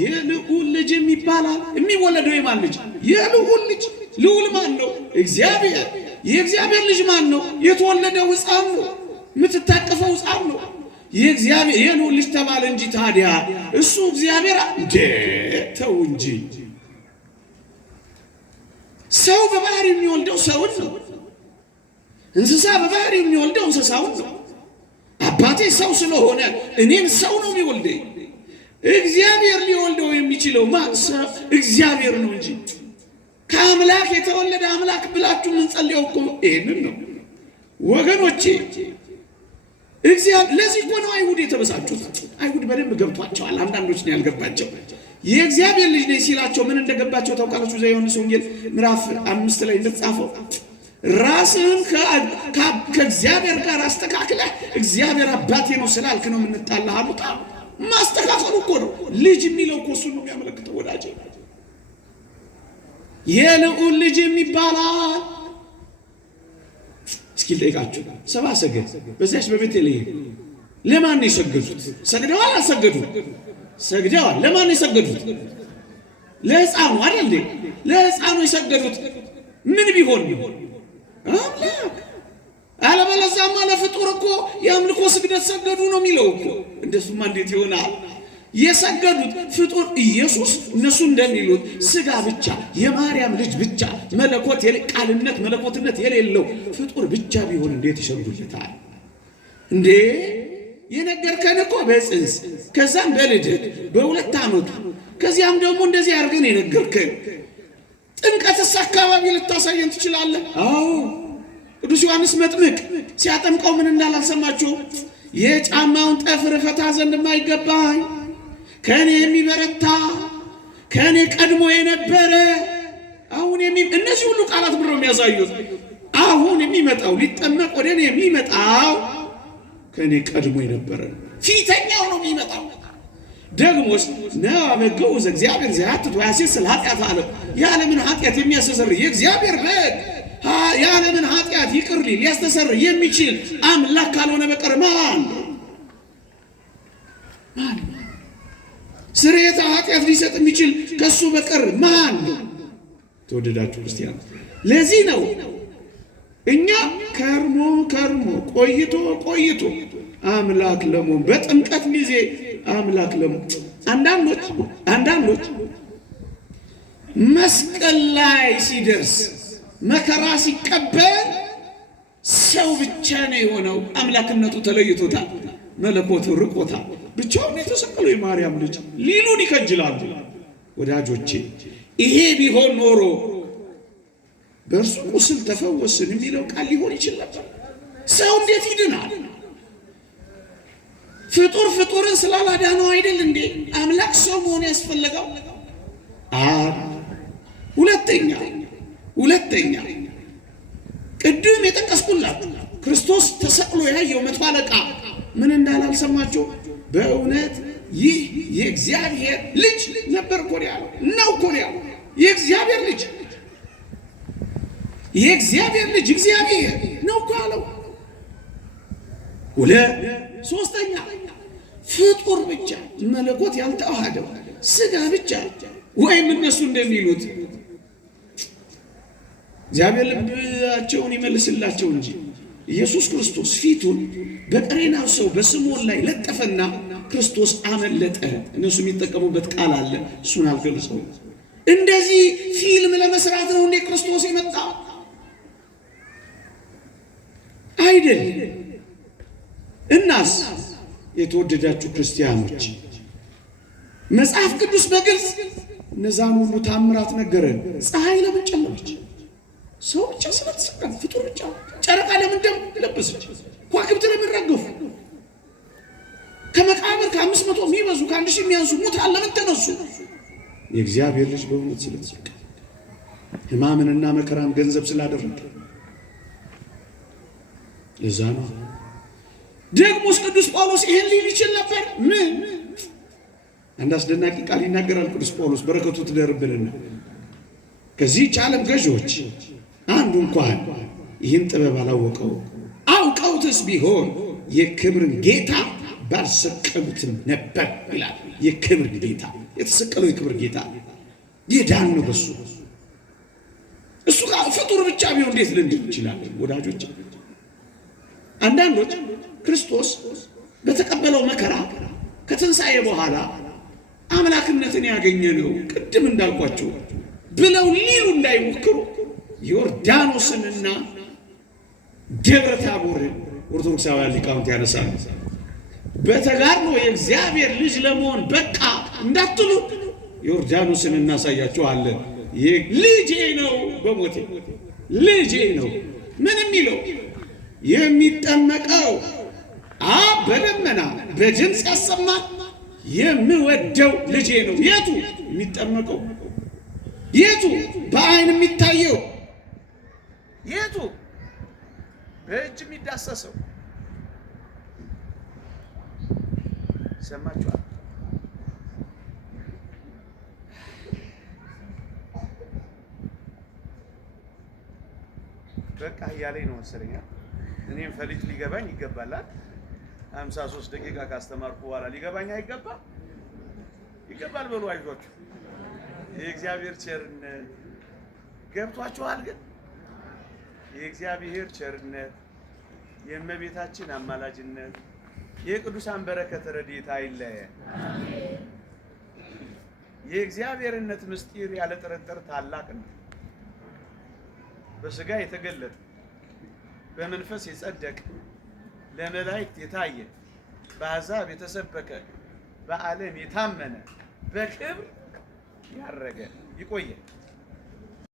የልዑል ልጅ ይባላል። የሚወለደው የማን ልጅ? የልዑል ልጅ። ልዑል ማን ነው? እግዚአብሔር። የእግዚአብሔር ልጅ ማን ነው? የተወለደው ሕፃን ነው። የምትታቀፈው ሕፃን ነው። የእግዚአብሔር የልዑል ልጅ ተባለ እንጂ ታዲያ እሱ እግዚአብሔር ተው እንጂ። ሰው በባህሪ የሚወልደው ሰውን ነው። እንስሳ በባህሪ የሚወልደው እንስሳውን ነው። አባቴ ሰው ስለሆነ እኔም ሰው ነው የሚወልደኝ። እግዚአብሔር ሊወልደው የሚችለው ማሰብ እግዚአብሔር ነው እንጂ ከአምላክ የተወለደ አምላክ ብላችሁ የምንጸልየው እኮ ይሄንን ነው ወገኖቼ። እግዚአብሔር ለዚህ እኮ ነው አይሁድ የተበሳጩት። አይሁድ በደንብ ገብቷቸዋል። አንዳንዶች ነው ያልገባቸው። የእግዚአብሔር ልጅ ነኝ ሲላቸው ምን እንደገባቸው ታውቃላችሁ? ዘዮሐንስ ወንጌል ምዕራፍ 5 ላይ እንደተጻፈው ራስህን ከእግዚአብሔር ጋር አስተካክለህ እግዚአብሔር አባቴ ነው ስላልክ ነው የምንጣላህ አሉት። ማስተካከሉ እኮ ነው። ልጅ የሚለው እኮ እሱን ነው የሚያመለክተው ወዳጄ። የልዑል ልጅ የሚባላል እስኪ ልጠይቃችሁ። ሰብአ ሰገል በዚያች በቤተልሔም ለማን ነው የሰገዱት? ሰግደዋል? አልሰገዱም? ሰግደዋል። ለማን ነው የሰገዱት? ለሕፃኑ አይደል? ለሕፃኑ የሰገዱት ምን ቢሆን ነው? አምላክ። አለበለዚያማ ለፍጡር እኮ የአምልኮ ስግደት ሰገዱ ነው የሚለው እኮ። እንደሱማ እንዴት ይሆናል? የሰገዱት ፍጡር ኢየሱስ እነሱ እንደሚሉት ሥጋ ብቻ የማርያም ልጅ ብቻ መለኮት ቃልነት መለኮትነት የሌለው ፍጡር ብቻ ቢሆን እንዴት ይሰግዱለታል እንዴ? የነገርከን እኮ በጽንስ ከዛም በልደት በ2 ዓመቱ ከዚያም ደግሞ እንደዚህ አድርገን የነገርከን ጥምቀትስ አካባቢ ልታሳየን ትችላለህ? አዎ ቅዱስ ዮሐንስ መጥምቅ ሲያጠምቀው ምን እንዳላልሰማችሁ? የጫማውን ጠፍር ፈታ ዘንድ የማይገባኝ ከኔ የሚበረታ ከኔ ቀድሞ የነበረ አሁን እነዚህ ሁሉ ቃላት ብለው የሚያሳዩት አሁን የሚመጣው ሊጠመቅ ወደ እኔ የሚመጣው ከኔ ቀድሞ የነበረ ፊተኛው ነው የሚመጣው። ደግሞስ ነአበገው ዘእግዚአብሔር ዘያትት ወያሴስል ኃጢአት አለ። የዓለምን ኃጢአት የሚያስተሰርይ የእግዚአብሔር በግ የዓለምን ኃጢአት ይቅር ሊያስተሰርይ የሚችል አምላክ ካልሆነ በቀር ማን ስርየተ ኃጢአት ሊሰጥ የሚችል ከሱ በቀር ማን ነው? ተወደዳችሁ ክርስቲያን፣ ለዚህ ነው እኛ ከርሞ ቆይቶ አምላክ ለመሆን በጥምቀት ጊዜ አምላክ ለመሆን አንዳንዶች መስቀል ላይ ሲደርስ መከራ ሲቀበል ሰው ብቻ ነው የሆነው፣ አምላክነቱ ተለይቶታል፣ መለኮቱ ርቆታል፣ ብቻውን የተሰቀለው የማርያም ልጅ ሊሉን ይከጅላሉ። ወዳጆቼ ይሄ ቢሆን ኖሮ በእርሱ ቁስል ተፈወስን የሚለው ቃል ሊሆን ይችል ነበር። ሰው እንዴት ይድናል? ፍጡርን ስላላዳነው አይደል እንዴ አምላክ ሰው መሆን ያስፈለገው? ሁለተኛ ቅድም የጠቀስኩላችሁ ክርስቶስ ተሰቅሎ ያየው 100 አለቃ ምን እንዳላልሰማችሁ? በእውነት ይህ የእግዚአብሔር ልጅ ነበር እኮ ያለው ነው እኮ ያለው የእግዚአብሔር ልጅ እግዚአብሔር ነው እኮ ያለው። ሶስተኛ ፍጡር ብቻ መለኮት ያልተዋሃደው ሥጋ ብቻ ወይም እነሱ እንደሚሉት እግዚአብሔር ልባቸውን ይመልስላቸው እንጂ ኢየሱስ ክርስቶስ ፊቱን በቀሬናው ሰው በስምዖን ላይ ለጠፈና ክርስቶስ አመለጠ። እነሱ የሚጠቀሙበት ቃል አለ፣ እሱን አልገልጸው። እንደዚህ ፊልም ለመስራት ነው እንዴ ክርስቶስ የመጣው? አይደል? እናስ የተወደዳችሁ ክርስቲያኖች መጽሐፍ ቅዱስ በግልጽ እነዛን ሁሉ ታምራት ነገረን። ፀሐይ ለምን ጨለመች? ሰው ብቻ ስለተሰቀለ፣ ፍጡር ብቻ። ጨረቃ ለምን ደም ለበሰች? ከዋክብት ለምን ረገፉ? ከመቃብር ከ500 የሚበዙ ከ1000 የሚያንሱ ሙታን ለምን ተነሱ? የእግዚአብሔር ልጅ በእውነት ስለተሰቀለ፣ ሕማምንና መከራን ገንዘብ ስላደረገ ለዛ ነው። ደግሞስ ቅዱስ ጳውሎስ ይሄን ሊል ይችል ነበር። ምን አንድ አስደናቂ ቃል ይናገራል ቅዱስ ጳውሎስ፣ በረከቱ ትደርብንና ከዚህች ዓለም ገዢዎች አንዱ እንኳን ይህን ጥበብ አላወቀው፣ አውቀውትስ ቢሆን የክብርን ጌታ ባልሰቀሉትም ነበር ይላል። የክብር ጌታ የተሰቀለው የክብር ጌታ የዳን ነው በሱ። እሱ ጋር ፍጡር ብቻ ቢሆን እንዴት ልንል እንችላለን? ወዳጆች አንዳንዶች ክርስቶስ በተቀበለው መከራ ከትንሣኤ በኋላ አምላክነትን ያገኘ ነው ቅድም እንዳልኳቸው ብለው ሊሉ እንዳይሞክሩ ዮርዳኖስንና ደብረ ታቦርን ኦርቶዶክሳውያን ሊቃውንት ያነሳሉ። በተጋድሎ የእግዚአብሔር ልጅ ለመሆን በቃ እንዳትሉ ዮርዳኖስን እናሳያችኋለን። ልጄ ነው፣ በሞቴ ልጄ ነው። ምን የሚለው የሚጠመቀው አብ በደመና በድምፅ ያሰማል፣ የምወደው ልጄ ነው። የቱ የሚጠመቀው? የቱ በአይን የሚታየው? የቱ በእጅ የሚዳሰሰው? ሰማችኋል? በቃ እያለኝ ነው መሰለኝ። እኔም ፈሊጥ ሊገባኝ ይገባላል። 53 ደቂቃ ካስተማርኩ በኋላ ሊገባኝ አይገባም? ይገባል። በሉ አይዟችሁ። የእግዚአብሔር ቸርነት ገብቷችኋል? ግን የእግዚአብሔር ቸርነት፣ የእመቤታችን አማላጅነት፣ የቅዱሳን በረከት ረድኤት አይለየን። የእግዚአብሔርነት ምስጢር ያለ ጥርጥር ታላቅ ነው። በሥጋ የተገለጠ በመንፈስ የጸደቀ ለመላእክት የታየ በአሕዛብ የተሰበከ በዓለም የታመነ በክብር ያረገ ይቆየ።